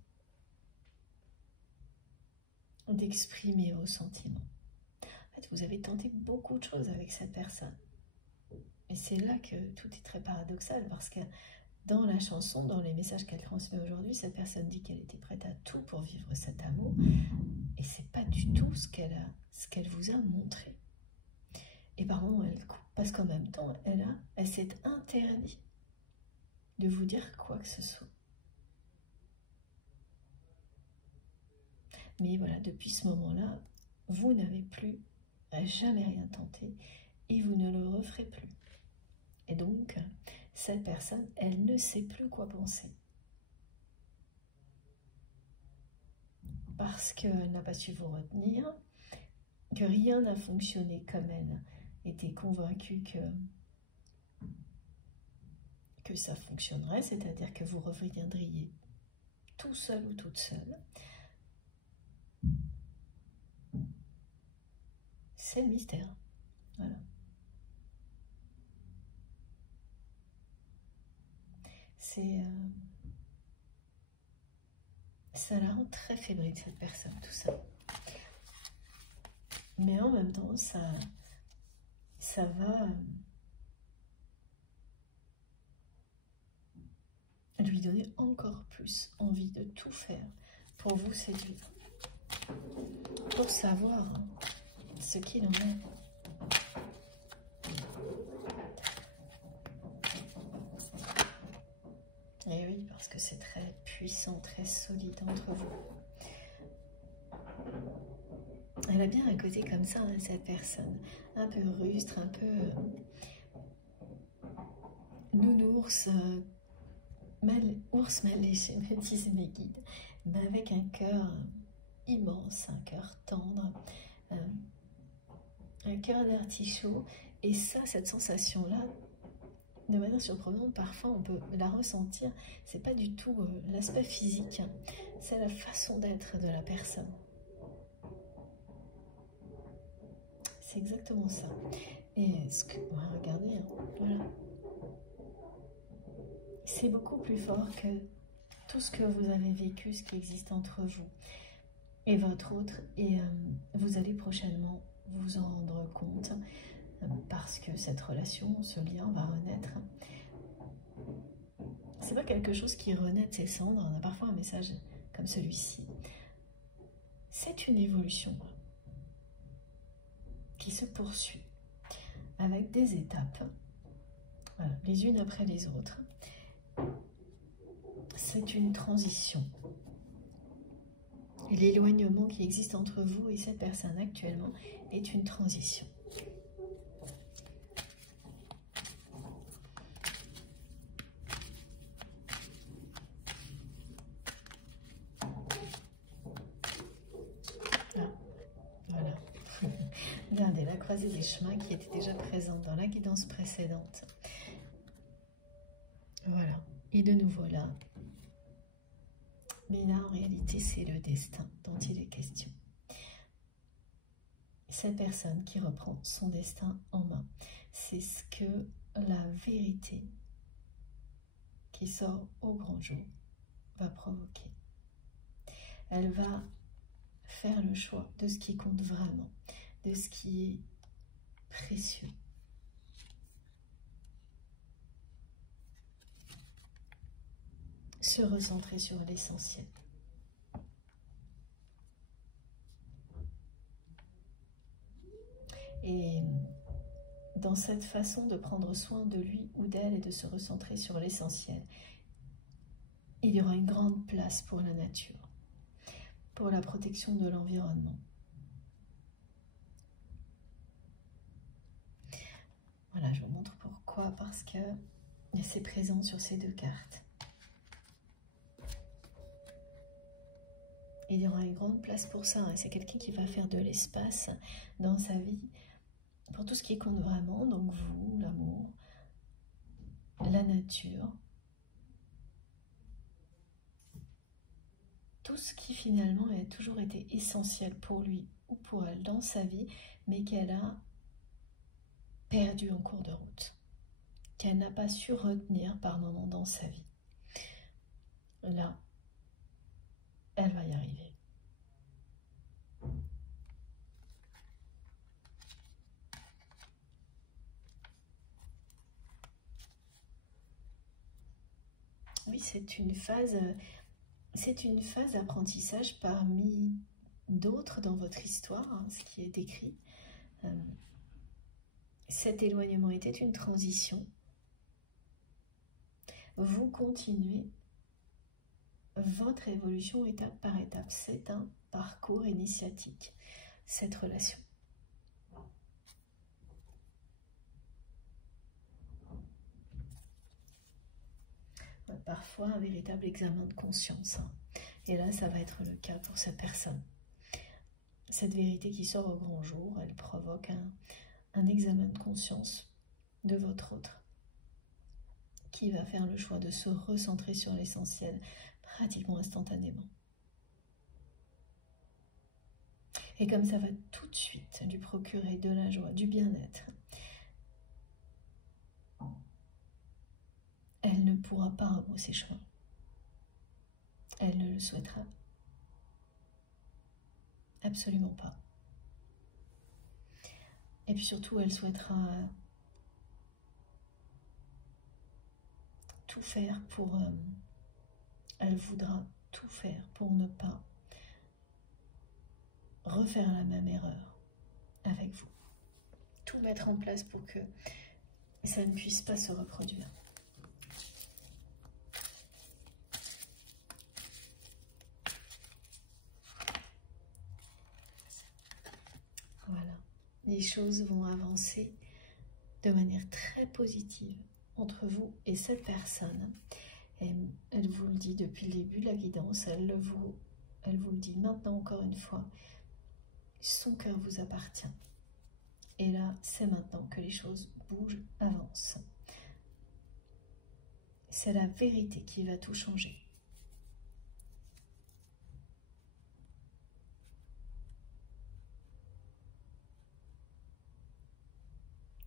d'exprimer vos sentiments. En fait, vous avez tenté beaucoup de choses avec cette personne. Et c'est là que tout est très paradoxal, parce que dans la chanson, dans les messages qu'elle transmet aujourd'hui, cette personne dit qu'elle était prête à tout pour vivre cet amour. Et c'est pas du tout ce qu'elle vous a montré. Et par moments, elle coupe, parce qu'en même temps, elle s'est interdit de vous dire quoi que ce soit. Mais voilà, depuis ce moment-là, vous n'avez plus jamais rien tenté et vous ne le referez plus. Et donc, cette personne, elle ne sait plus quoi penser. Parce qu'elle n'a pas su vous retenir, que rien n'a fonctionné comme elle était convaincue que ça fonctionnerait, c'est-à-dire que vous reviendriez tout seul ou toute seule. C'est le mystère. Voilà. Ça la rend très fébrile, cette personne, tout ça. Mais en même temps, ça va lui donner encore plus envie de tout faire pour vous séduire, pour savoir ce qu'il en est. Et oui, parce que c'est très puissant, très solide entre vous. Elle a bien un côté comme ça, hein, cette personne. Un peu rustre, un peu nounours, ours mal léché, me disent mes guides. Mais avec un cœur immense, un cœur tendre, un cœur d'artichaut. Et ça, cette sensation-là, de manière surprenante, parfois on peut la ressentir. C'est pas du tout l'aspect physique, hein. C'est la façon d'être de la personne. C'est exactement ça. Et ce que, regardez, hein, voilà. C'est beaucoup plus fort que tout ce que vous avez vécu, ce qui existe entre vous et votre autre. Et vous allez prochainement vous en rendre compte, parce que cette relation, ce lien va renaître. C'est pas quelque chose qui renaît de ses cendres. On a parfois un message comme celui-ci. C'est une évolution qui se poursuit avec des étapes, voilà, les unes après les autres. C'est une transition. Et l'éloignement qui existe entre vous et cette personne actuellement est une transition. Voilà. Regardez la croisée des chemins qui était déjà présente dans la guidance précédente. Voilà. Et de nouveau là. Mais là, en réalité, c'est le destin dont il est question. Cette personne qui reprend son destin en main, c'est ce que la vérité qui sort au grand jour va provoquer. Elle va faire le choix de ce qui compte vraiment, de ce qui est précieux. Se recentrer sur l'essentiel. Et dans cette façon de prendre soin de lui ou d'elle et de se recentrer sur l'essentiel, il y aura une grande place pour la nature, pour la protection de l'environnement. Voilà, je vous montre pourquoi, parce que c'est présent sur ces deux cartes. Il y aura une grande place pour ça, et c'est quelqu'un qui va faire de l'espace dans sa vie pour tout ce qui compte vraiment, donc vous, l'amour, la nature, tout ce qui finalement a toujours été essentiel pour lui ou pour elle dans sa vie, mais qu'elle a perdu en cours de route, qu'elle n'a pas su retenir par moments dans sa vie. Là, elle va y arriver. Oui, c'est une phase d'apprentissage parmi d'autres dans votre histoire, hein, ce qui est décrit. Cet éloignement était une transition. Vous continuez votre évolution étape par étape. C'est un parcours initiatique, cette relation. Parfois un véritable examen de conscience, hein. Et là, ça va être le cas pour cette personne. Cette vérité qui sort au grand jour, elle provoque un examen de conscience de votre autre, qui va faire le choix de se recentrer sur l'essentiel pratiquement instantanément. Et comme ça va tout de suite lui procurer de la joie, du bien-être, elle ne pourra pas rebrousser chemin. Elle ne le souhaitera absolument pas. Et puis surtout, elle souhaitera tout faire pour... elle voudra tout faire pour ne pas refaire la même erreur avec vous. Tout mettre en place pour que ça ne puisse pas se reproduire. Voilà, les choses vont avancer de manière très positive entre vous et cette personne. Et elle vous le dit depuis le début de la guidance, elle vous le dit maintenant encore une fois, son cœur vous appartient. Et là, c'est maintenant que les choses bougent, avancent. C'est la vérité qui va tout changer.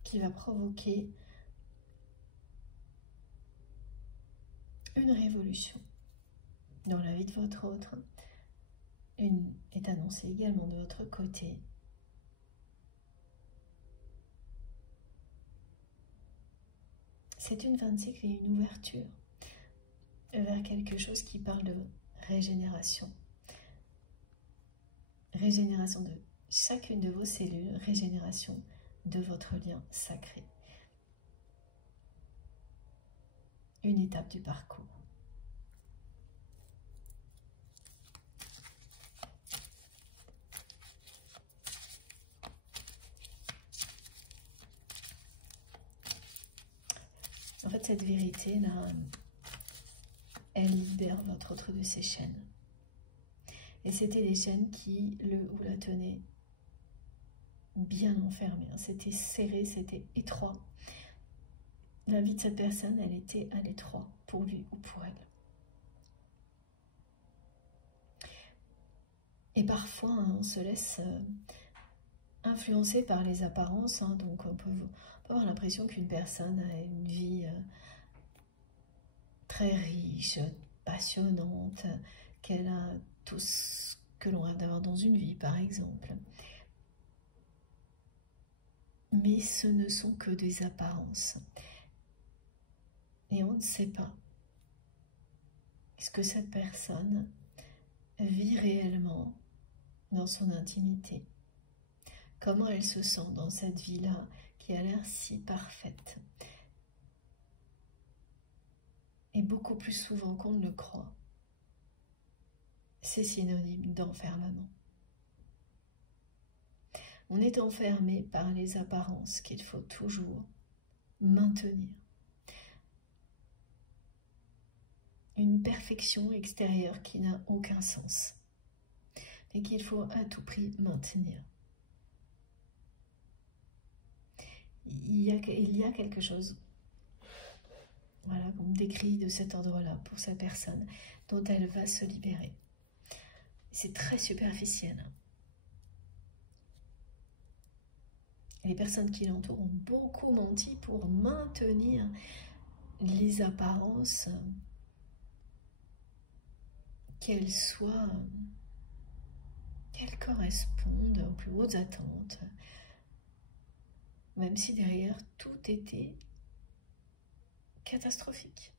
Qui va provoquer une révolution dans la vie de votre autre. Une est annoncée également de votre côté. C'est une fin de cycle et une ouverture vers quelque chose qui parle de régénération. Régénération de chacune de vos cellules, régénération de votre lien sacré. Une étape du parcours. En fait, cette vérité-là, elle libère votre autre de ses chaînes. Et c'était des chaînes qui le ou la tenaient bien enfermé. C'était serré, c'était étroit. La vie de cette personne, elle était à l'étroit pour lui ou pour elle. Et parfois, on se laisse influencer par les apparences. Donc, on peut avoir l'impression qu'une personne a une vie très riche, passionnante, qu'elle a tout ce que l'on rêve d'avoir dans une vie, par exemple. Mais ce ne sont que des apparences. Et on ne sait pas ce que cette personne vit réellement dans son intimité. Comment elle se sent dans cette vie-là qui a l'air si parfaite. Et beaucoup plus souvent qu'on ne le croit, c'est synonyme d'enfermement. On est enfermé par les apparences qu'il faut toujours maintenir. Une perfection extérieure qui n'a aucun sens, mais qu'il faut à tout prix maintenir. Il y a quelque chose, voilà, qu'on décrit de cet ordre-là pour cette personne, dont elle va se libérer. C'est très superficiel. Les personnes qui l'entourent ont beaucoup menti pour maintenir les apparences, qu'elles correspondent aux plus hautes attentes, même si derrière tout était catastrophique.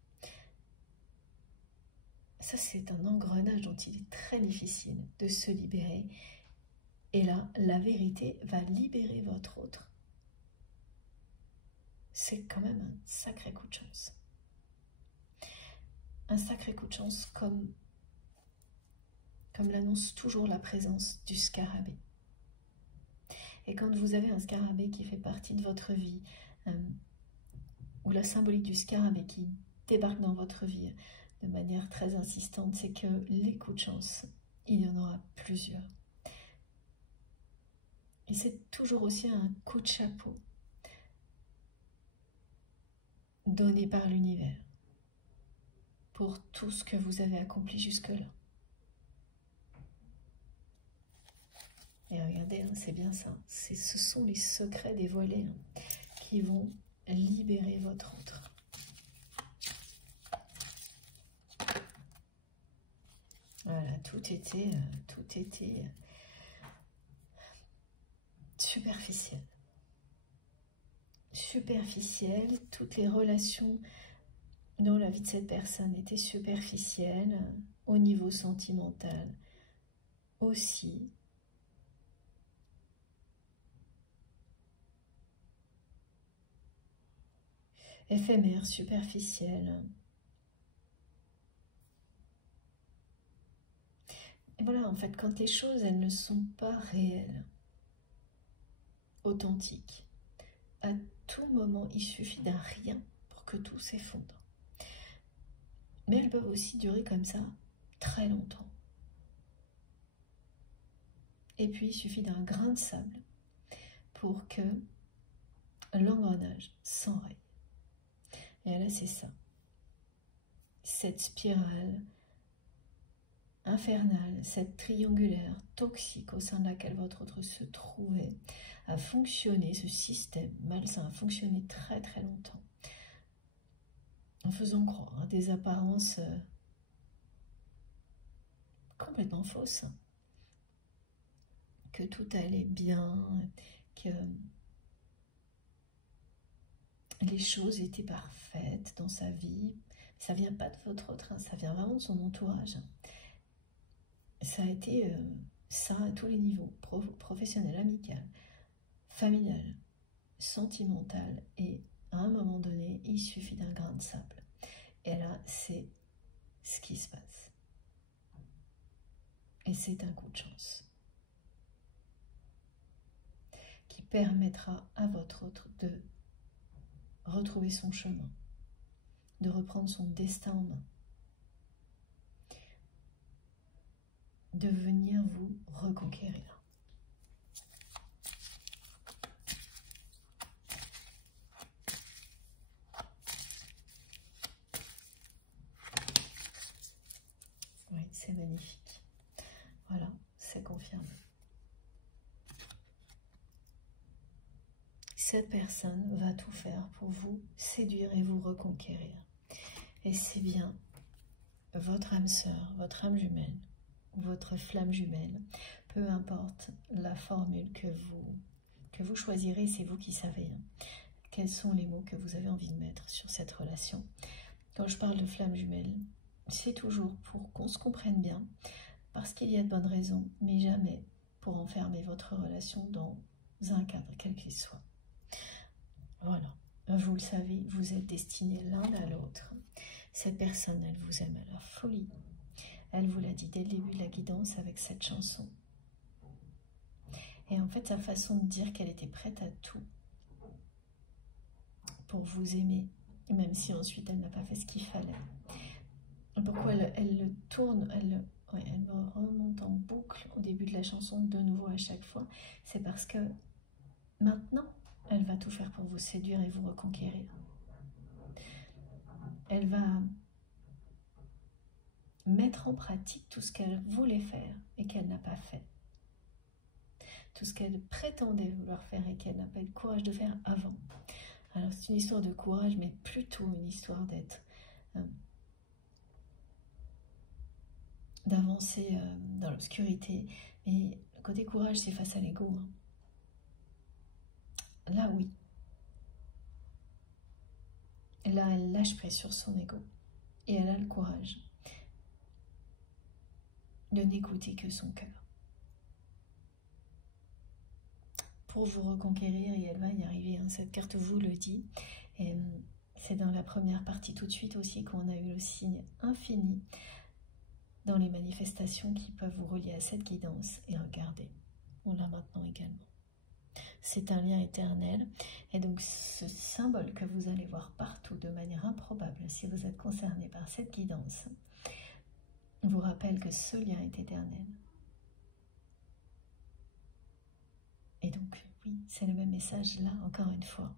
Ça, c'est un engrenage dont il est très difficile de se libérer. Et là, la vérité va libérer votre autre. C'est quand même un sacré coup de chance. Un sacré coup de chance comme l'annonce toujours la présence du scarabée. Et quand vous avez un scarabée qui fait partie de votre vie, ou la symbolique du scarabée qui débarque dans votre vie de manière très insistante, c'est que les coups de chance, il y en aura plusieurs. Et c'est toujours aussi un coup de chapeau donné par l'univers pour tout ce que vous avez accompli jusque-là. Et regardez, hein, c'est bien ça. Ce sont les secrets dévoilés hein, qui vont libérer votre autre. Voilà, tout était superficiel. Superficiel, toutes les relations dans la vie de cette personne étaient superficielles, au niveau sentimental aussi. Éphémère, superficielle. Et voilà, en fait, quand les choses, elles ne sont pas réelles, authentiques, à tout moment, il suffit d'un rien pour que tout s'effondre. Mais elles peuvent aussi durer comme ça très longtemps. Et puis, il suffit d'un grain de sable pour que l'engrenage s'enraye. Et là, c'est ça. Cette spirale infernale, cette triangulaire toxique au sein de laquelle votre autre se trouvait, a fonctionné, ce système malsain a fonctionné très très longtemps, en faisant croire à des apparences complètement fausses, que tout allait bien, que les choses étaient parfaites dans sa vie. Ça vient pas de votre autre, hein, ça vient vraiment de son entourage. Ça a été ça à tous les niveaux, professionnel, amical, familial, sentimental, et à un moment donné, il suffit d'un grain de sable. Et là, c'est ce qui se passe. Et c'est un coup de chance qui permettra à votre autre de retrouver son chemin, de reprendre son destin en main, de venir vous reconquérir. Oui, c'est magnifique. Voilà, c'est confirmé. Cette personne va tout faire pour vous séduire et vous reconquérir. Et c'est bien votre âme sœur, votre âme jumelle, votre flamme jumelle, peu importe la formule que vous choisirez, c'est vous qui savez hein, quels sont les mots que vous avez envie de mettre sur cette relation. Quand je parle de flamme jumelle, c'est toujours pour qu'on se comprenne bien, parce qu'il y a de bonnes raisons, mais jamais pour enfermer votre relation dans un cadre quel qu'il soit. Voilà, vous le savez, vous êtes destinés l'un à l'autre. Cette personne, elle vous aime à la folie. Elle vous l'a dit dès le début de la guidance avec cette chanson. Et en fait, sa façon de dire qu'elle était prête à tout pour vous aimer, même si ensuite elle n'a pas fait ce qu'il fallait. Pourquoi elle le tourne, elle me remonte en boucle au début de la chanson, de nouveau à chaque fois, c'est parce que maintenant, elle va tout faire pour vous séduire et vous reconquérir. Elle va mettre en pratique tout ce qu'elle voulait faire et qu'elle n'a pas fait. Tout ce qu'elle prétendait vouloir faire et qu'elle n'a pas eu le courage de faire avant. Alors c'est une histoire de courage, mais plutôt une histoire d'être... d'avancer dans l'obscurité. Mais le côté courage, c'est face à l'ego. Hein. Là, oui. Là, elle lâche prise sur son ego. Et elle a le courage de n'écouter que son cœur. Pour vous reconquérir, et elle va y arriver, hein, cette carte vous le dit. Et c'est dans la première partie tout de suite aussi qu'on a eu le signe infini dans les manifestations qui peuvent vous relier à cette guidance. Et regardez, on l'a maintenant également. C'est un lien éternel, et donc ce symbole que vous allez voir partout de manière improbable si vous êtes concerné par cette guidance vous rappelle que ce lien est éternel. Et donc oui, c'est le même message là, encore une fois.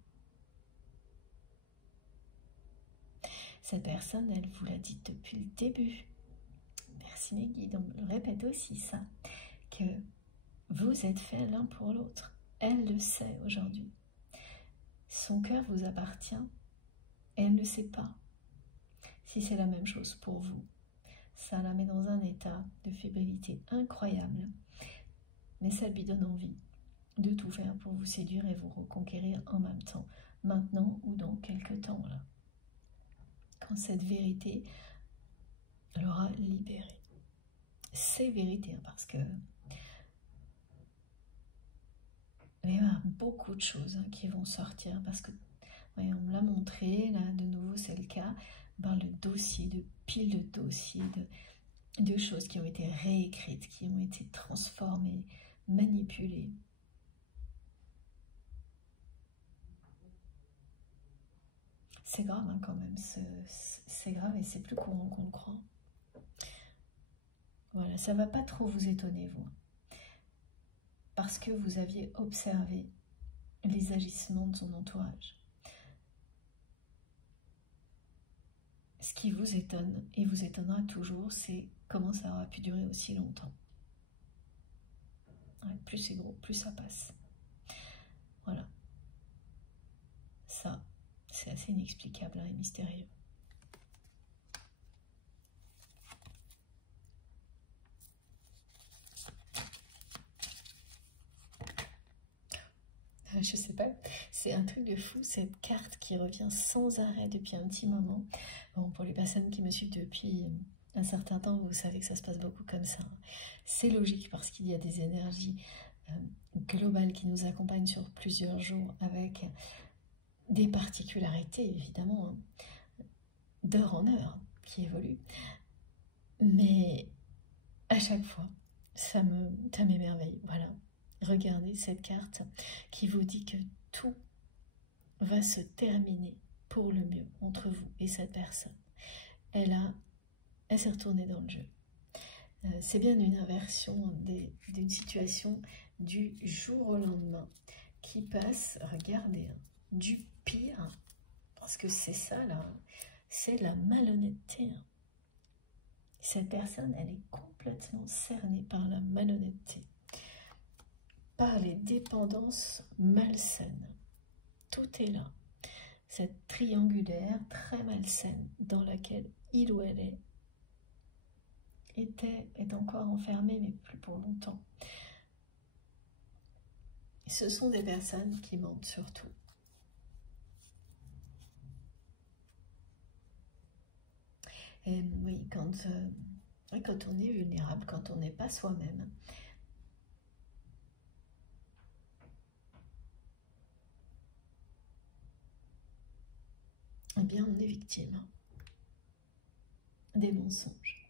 Cette personne, elle vous l'a dit depuis le début. Merci mes guides, on me le répète aussi ça, que vous êtes faits l'un pour l'autre. Elle le sait aujourd'hui. Son cœur vous appartient et elle ne sait pas si c'est la même chose pour vous. Ça la met dans un état de fébrilité incroyable, mais ça lui donne envie de tout faire pour vous séduire et vous reconquérir en même temps, maintenant ou dans quelques temps, là. Quand cette vérité l'aura libérée. C'est vérité, parce que il y a beaucoup de choses qui vont sortir, parce que ouais, on me l'a montré, là de nouveau c'est le cas, on parle de dossiers, de piles de dossiers, de choses qui ont été réécrites, qui ont été transformées, manipulées. C'est grave hein, quand même, c'est grave et c'est plus courant qu'on le croit. Voilà, ça ne va pas trop vous étonner, vous. Parce que vous aviez observé les agissements de son entourage. Ce qui vous étonne, et vous étonnera toujours, c'est comment ça aura pu durer aussi longtemps. Ouais, plus c'est gros, plus ça passe. Voilà. Ça, c'est assez inexplicable hein, et mystérieux. Je sais pas, c'est un truc de fou, cette carte qui revient sans arrêt depuis un petit moment. Bon, pour les personnes qui me suivent depuis un certain temps, vous savez que ça se passe beaucoup comme ça. C'est logique parce qu'il y a des énergies globales qui nous accompagnent sur plusieurs jours avec des particularités, évidemment, hein, d'heure en heure, qui évoluent. Mais à chaque fois, ça m'émerveille, voilà. Regardez cette carte qui vous dit que tout va se terminer pour le mieux entre vous et cette personne. Elle s'est retournée dans le jeu. C'est bien une inversion d'une situation du jour au lendemain qui passe, regardez, hein, du pire, parce que c'est ça là, c'est la malhonnêteté. Hein. Cette personne, elle est complètement cernée par la malhonnêteté, par les dépendances malsaines. Tout est là. Cette triangulaire très malsaine dans laquelle il ou elle est encore enfermé, mais plus pour longtemps. Ce sont des personnes qui mentent surtout. Et oui, quand on est vulnérable, quand on n'est pas soi-même, eh bien on est victime des mensonges.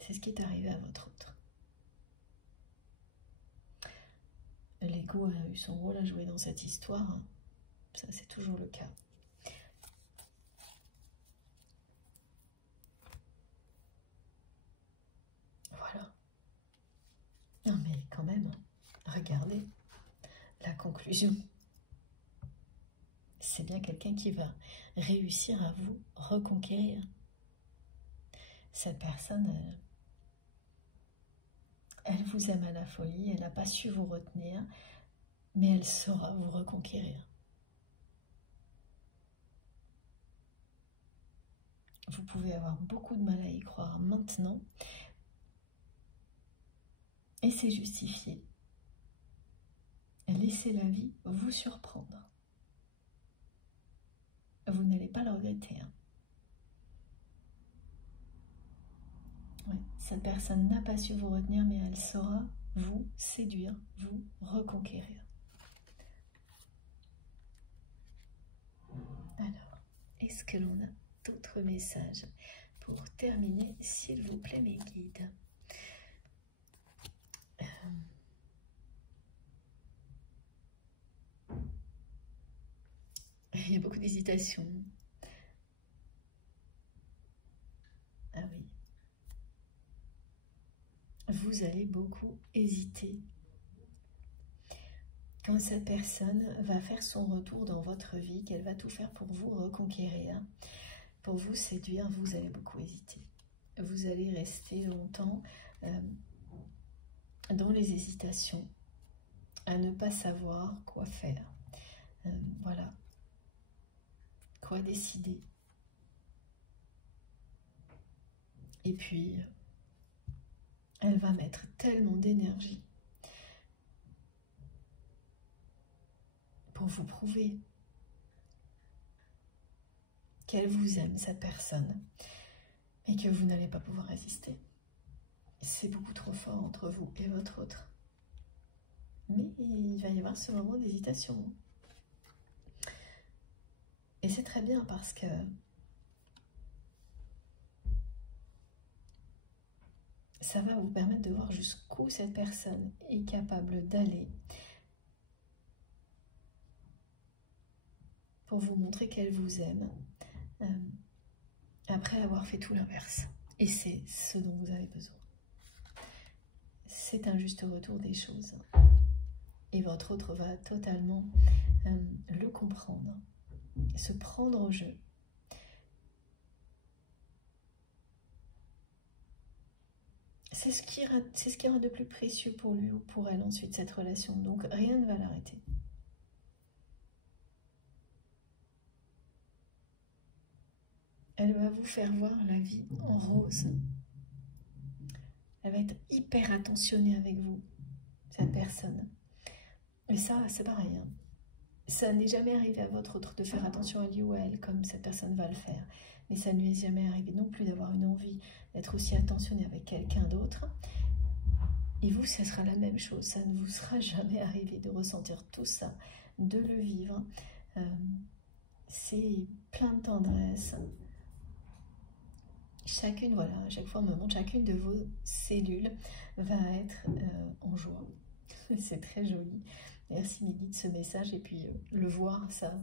C'est ce qui est arrivé à votre autre. L'ego a eu son rôle à jouer dans cette histoire, ça c'est toujours le cas. Voilà. Non mais quand même, regardez la conclusion. C'est bien quelqu'un qui va réussir à vous reconquérir. Cette personne, elle vous aime à la folie, elle n'a pas su vous retenir, mais elle saura vous reconquérir. Vous pouvez avoir beaucoup de mal à y croire maintenant, et c'est justifié. Laissez la vie vous surprendre. Vous n'allez pas le regretter. Hein. Ouais, cette personne n'a pas su vous retenir, mais elle saura vous séduire, vous reconquérir. Alors, est-ce que l'on a d'autres messages pour terminer, s'il vous plaît, mes guides? Il y a beaucoup d'hésitation. Ah oui. Vous allez beaucoup hésiter. quand cette personne va faire son retour dans votre vie, qu'elle va tout faire pour vous reconquérir, pour vous séduire, vous allez beaucoup hésiter. Vous allez rester longtemps dans les hésitations, à ne pas savoir quoi faire. Voilà, quoi décider. Et puis, elle va mettre tellement d'énergie pour vous prouver qu'elle vous aime, cette personne, et que vous n'allez pas pouvoir résister. C'est beaucoup trop fort entre vous et votre autre. Mais il va y avoir ce moment d'hésitation. Et c'est très bien parce que ça va vous permettre de voir jusqu'où cette personne est capable d'aller pour vous montrer qu'elle vous aime après avoir fait tout l'inverse. Et c'est ce dont vous avez besoin. C'est un juste retour des choses. Et votre autre va totalement le comprendre, se prendre au jeu. C'est ce qui y aura de plus précieux pour lui ou pour elle ensuite, cette relation. Donc rien ne va l'arrêter. Elle va vous faire voir la vie en rose. Elle va être hyper attentionnée avec vous, cette personne. Et ça, c'est pareil. Hein. Ça n'est jamais arrivé à votre autre de faire attention à lui ou à elle comme cette personne va le faire. Mais ça ne lui est jamais arrivé non plus d'avoir une envie d'être aussi attentionné avec quelqu'un d'autre. Et vous, ce sera la même chose. Ça ne vous sera jamais arrivé de ressentir tout ça, de le vivre. C'est plein de tendresse. Chacune, voilà, à chaque fois, on me montre, chacune de vos cellules va être en joie. C'est très joli. Merci Mehdi de ce message. Et puis, le voir, ça,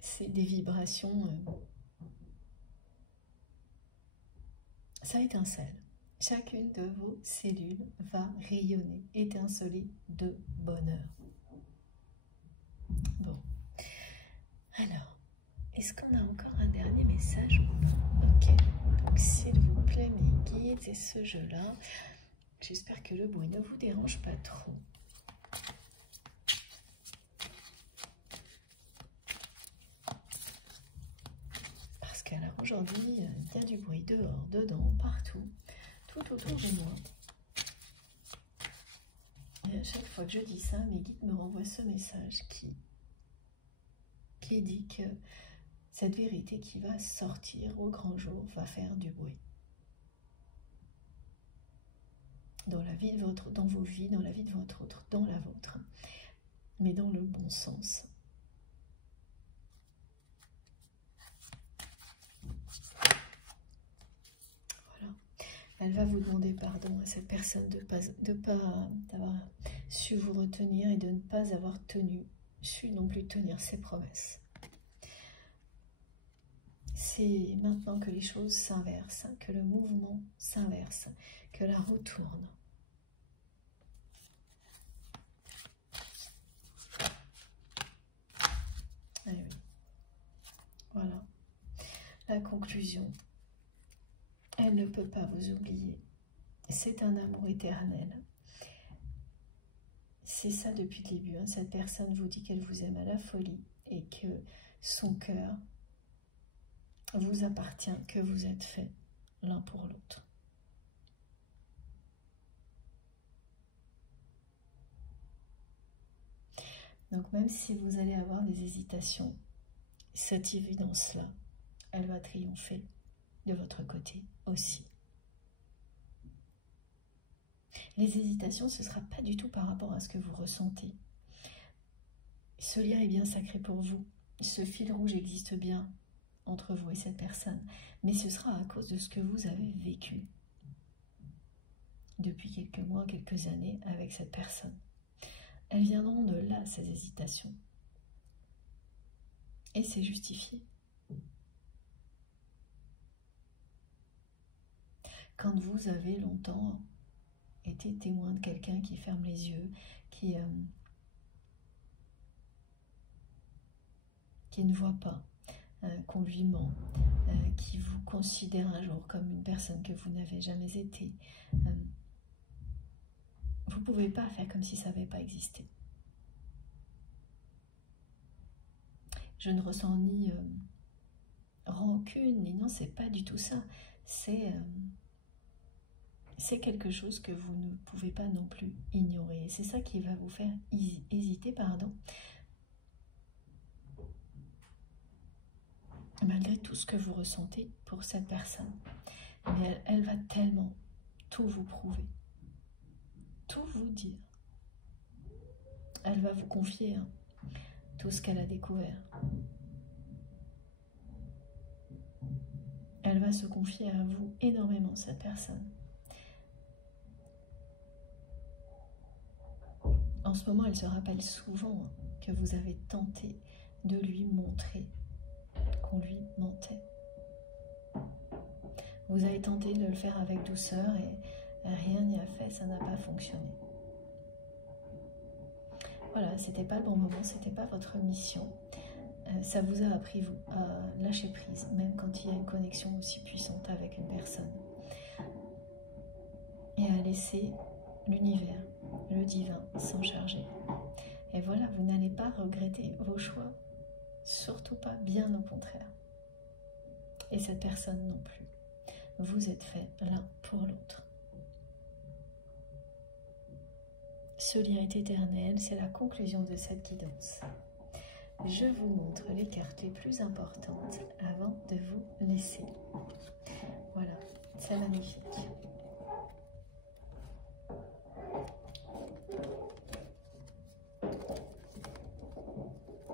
c'est des vibrations. Ça étincelle. Chacune de vos cellules va rayonner, étinceler de bonheur. Bon. Alors, est-ce qu'on a encore un dernier message ou pas? Ok. Donc, s'il vous plaît, mes guides, c'est ce jeu-là. J'espère que le bruit ne vous dérange pas trop. Parce qu'alors aujourd'hui, il y a du bruit dehors, dedans, partout, tout autour de moi. Et à chaque fois que je dis ça, mes guides me renvoient ce message qui dit que cette vérité qui va sortir au grand jour va faire du bruit. Dans la vie de votre, dans vos vies, dans la vie de votre autre, dans la vôtre, mais dans le bon sens. Voilà. Elle va vous demander pardon à cette personne de pas avoir su vous retenir et de ne pas avoir su non plus tenir ses promesses. C'est maintenant que les choses s'inversent, que le mouvement s'inverse, que la roue tourne. Ah oui. Voilà. La conclusion. Elle ne peut pas vous oublier. C'est un amour éternel. C'est ça depuis le début. Hein. Cette personne vous dit qu'elle vous aime à la folie et que son cœur vous appartient, que vous êtes faits l'un pour l'autre. Donc même si vous allez avoir des hésitations, cette évidence-là, elle va triompher de votre côté aussi. Les hésitations, ce ne sera pas du tout par rapport à ce que vous ressentez. Ce lien est bien sacré pour vous. Ce fil rouge existe bien entre vous et cette personne. Mais ce sera à cause de ce que vous avez vécu depuis quelques mois, quelques années avec cette personne. Elles viendront de là, ces hésitations. Et c'est justifié. Quand vous avez longtemps été témoin de quelqu'un qui ferme les yeux, qui qui ne voit pas qu'on lui ment, qui vous considère un jour comme une personne que vous n'avez jamais été. Vous ne pouvez pas faire comme si ça n'avait pas existé. Je ne ressens ni rancune, ni non, c'est pas du tout ça. C'est quelque chose que vous ne pouvez pas non plus ignorer. C'est ça qui va vous faire hésiter, malgré tout ce que vous ressentez pour cette personne. Mais elle va tellement tout vous prouver, tout vous dire. Elle va vous confier tout ce qu'elle a découvert. Elle va se confier à vous énormément, cette personne. En ce moment, elle se rappelle souvent que vous avez tenté de lui montrer qu'on lui mentait. Vous avez tenté de le faire avec douceur et rien n'y a fait, ça n'a pas fonctionné. Voilà, c'était pas le bon moment, c'était pas votre mission. Ça vous a appris, vous, à lâcher prise, même quand il y a une connexion aussi puissante avec une personne. Et à laisser l'univers, le divin, s'en charger. Et voilà, vous n'allez pas regretter vos choix, surtout pas, bien au contraire. Et cette personne non plus. Vous êtes faits l'un pour l'autre. Ce lien est éternel, c'est la conclusion de cette guidance. Je vous montre les cartes les plus importantes avant de vous laisser. Voilà, c'est magnifique.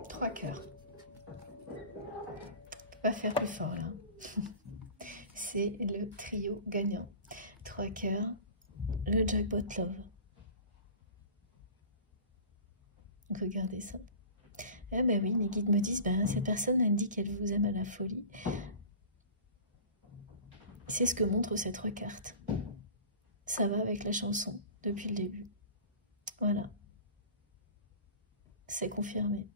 Trois cœurs. On ne peut pas faire plus fort là. C'est le trio gagnant. Trois cœurs, le jackpot love. Regardez ça. Ah ben oui, mes guides me disent, cette personne, elle dit qu'elle vous aime à la folie. C'est ce que montrent ces trois cartes. Ça va avec la chanson, depuis le début. Voilà. C'est confirmé.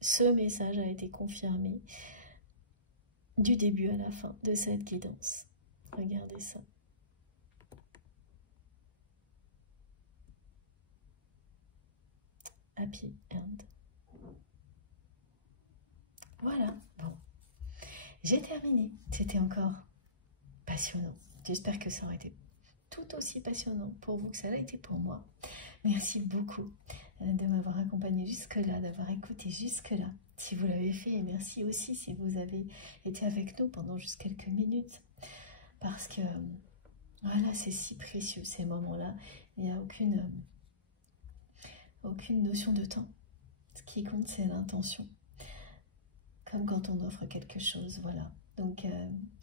Ce message a été confirmé du début à la fin de cette guidance. Regardez ça. Happy End. Voilà, bon. J'ai terminé. C'était encore passionnant. J'espère que ça aurait été tout aussi passionnant pour vous que ça l'a été pour moi. Merci beaucoup de m'avoir accompagné jusque-là, d'avoir écouté jusque-là. Si vous l'avez fait, et merci aussi si vous avez été avec nous pendant juste quelques minutes. Parce que, voilà, c'est si précieux ces moments-là. Il n'y a aucune notion de temps. Ce qui compte, c'est l'intention. Comme quand on offre quelque chose, voilà. Donc,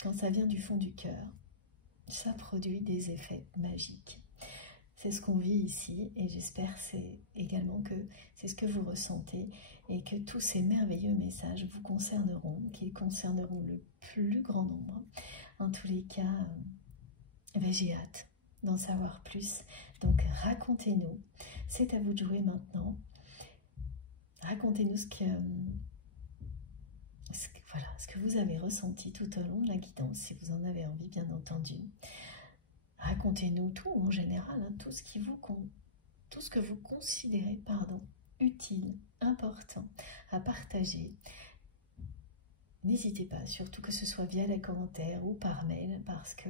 quand ça vient du fond du cœur, ça produit des effets magiques. C'est ce qu'on vit ici et j'espère également que c'est ce que vous ressentez et que tous ces merveilleux messages vous concerneront, qu'ils concerneront le plus grand nombre. En tous les cas, j'ai hâte d'en savoir plus. Donc, racontez-nous. C'est à vous de jouer maintenant. Racontez-nous ce que vous avez ressenti tout au long de la guidance, si vous en avez envie, bien entendu. Racontez-nous tout en général, tout ce que vous considérez, utile, important à partager. N'hésitez pas, surtout que ce soit via les commentaires ou par mail, parce que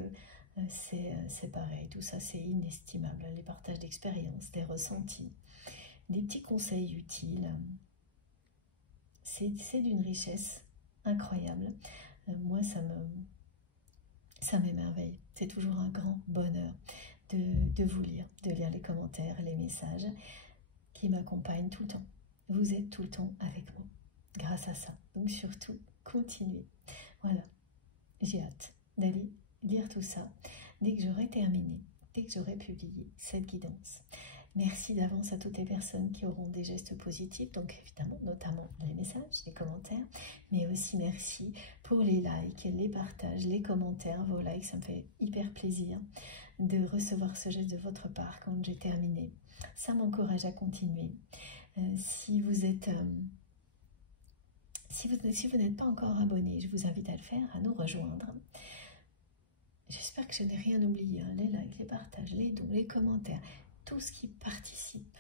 c'est pareil, tout ça c'est inestimable. Les partages d'expériences, des ressentis, des petits conseils utiles, c'est d'une richesse incroyable. Moi, ça m'émerveille. C'est toujours un grand bonheur de vous lire, de lire les commentaires, les messages qui m'accompagnent tout le temps. Vous êtes tout le temps avec moi, grâce à ça. Donc surtout, continuez. Voilà, j'ai hâte d'aller lire tout ça dès que j'aurai terminé, dès que j'aurai publié cette guidance. Merci d'avance à toutes les personnes qui auront des gestes positifs, donc évidemment, notamment les messages, les commentaires, mais aussi merci pour les likes, les partages, les commentaires, vos likes, ça me fait hyper plaisir de recevoir ce geste de votre part quand j'ai terminé. Ça m'encourage à continuer. Si vous êtes Si vous n'êtes pas encore abonné, je vous invite à le faire, à nous rejoindre. J'espère que je n'ai rien oublié, hein. Les likes, les partages, les dons, les commentaires, tout ce qui participe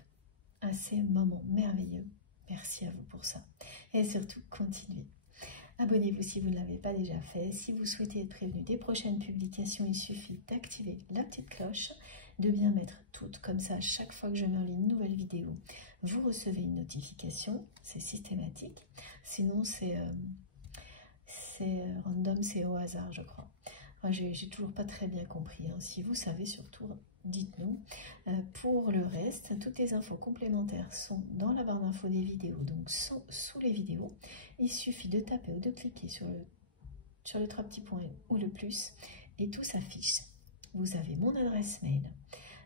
à ces moments merveilleux. Merci à vous pour ça. Et surtout, continuez. Abonnez-vous si vous ne l'avez pas déjà fait. Si vous souhaitez être prévenu des prochaines publications, il suffit d'activer la petite cloche, de bien mettre toutes, comme ça, chaque fois que je mets en ligne une nouvelle vidéo, vous recevez une notification, c'est systématique. Sinon, c'est random, c'est au hasard, je crois. Enfin, j'ai toujours pas très bien compris, hein. Si vous savez, surtout, dites-nous. Pour le reste, toutes les infos complémentaires sont dans la barre d'infos des vidéos, donc sous les vidéos. Il suffit de taper ou de cliquer sur le trois petits points ou le plus et tout s'affiche. Vous avez mon adresse mail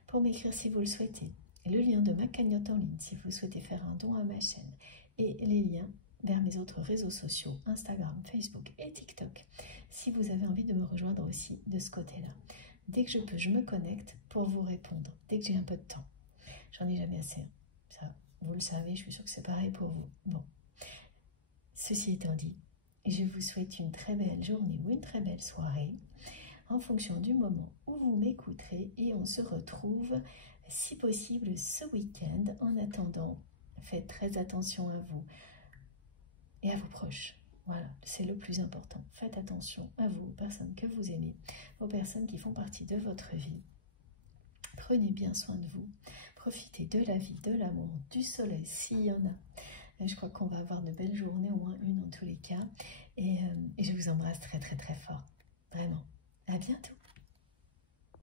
pour m'écrire si vous le souhaitez, le lien de ma cagnotte en ligne si vous souhaitez faire un don à ma chaîne et les liens vers mes autres réseaux sociaux, Instagram, Facebook et TikTok, si vous avez envie de me rejoindre aussi de ce côté-là. Dès que je peux, je me connecte pour vous répondre, dès que j'ai un peu de temps. J'en ai jamais assez, ça, vous le savez, je suis sûre que c'est pareil pour vous. Bon, ceci étant dit, je vous souhaite une très belle journée ou une très belle soirée, en fonction du moment où vous m'écouterez, et on se retrouve, si possible, ce week-end. En attendant, faites très attention à vous et à vos proches. Voilà, c'est le plus important. Faites attention à vous, aux personnes que vous aimez, aux personnes qui font partie de votre vie. Prenez bien soin de vous. Profitez de la vie, de l'amour, du soleil, s'il y en a. Je crois qu'on va avoir de belles journées, au moins une en tous les cas. Et je vous embrasse très très très fort. Vraiment. À bientôt.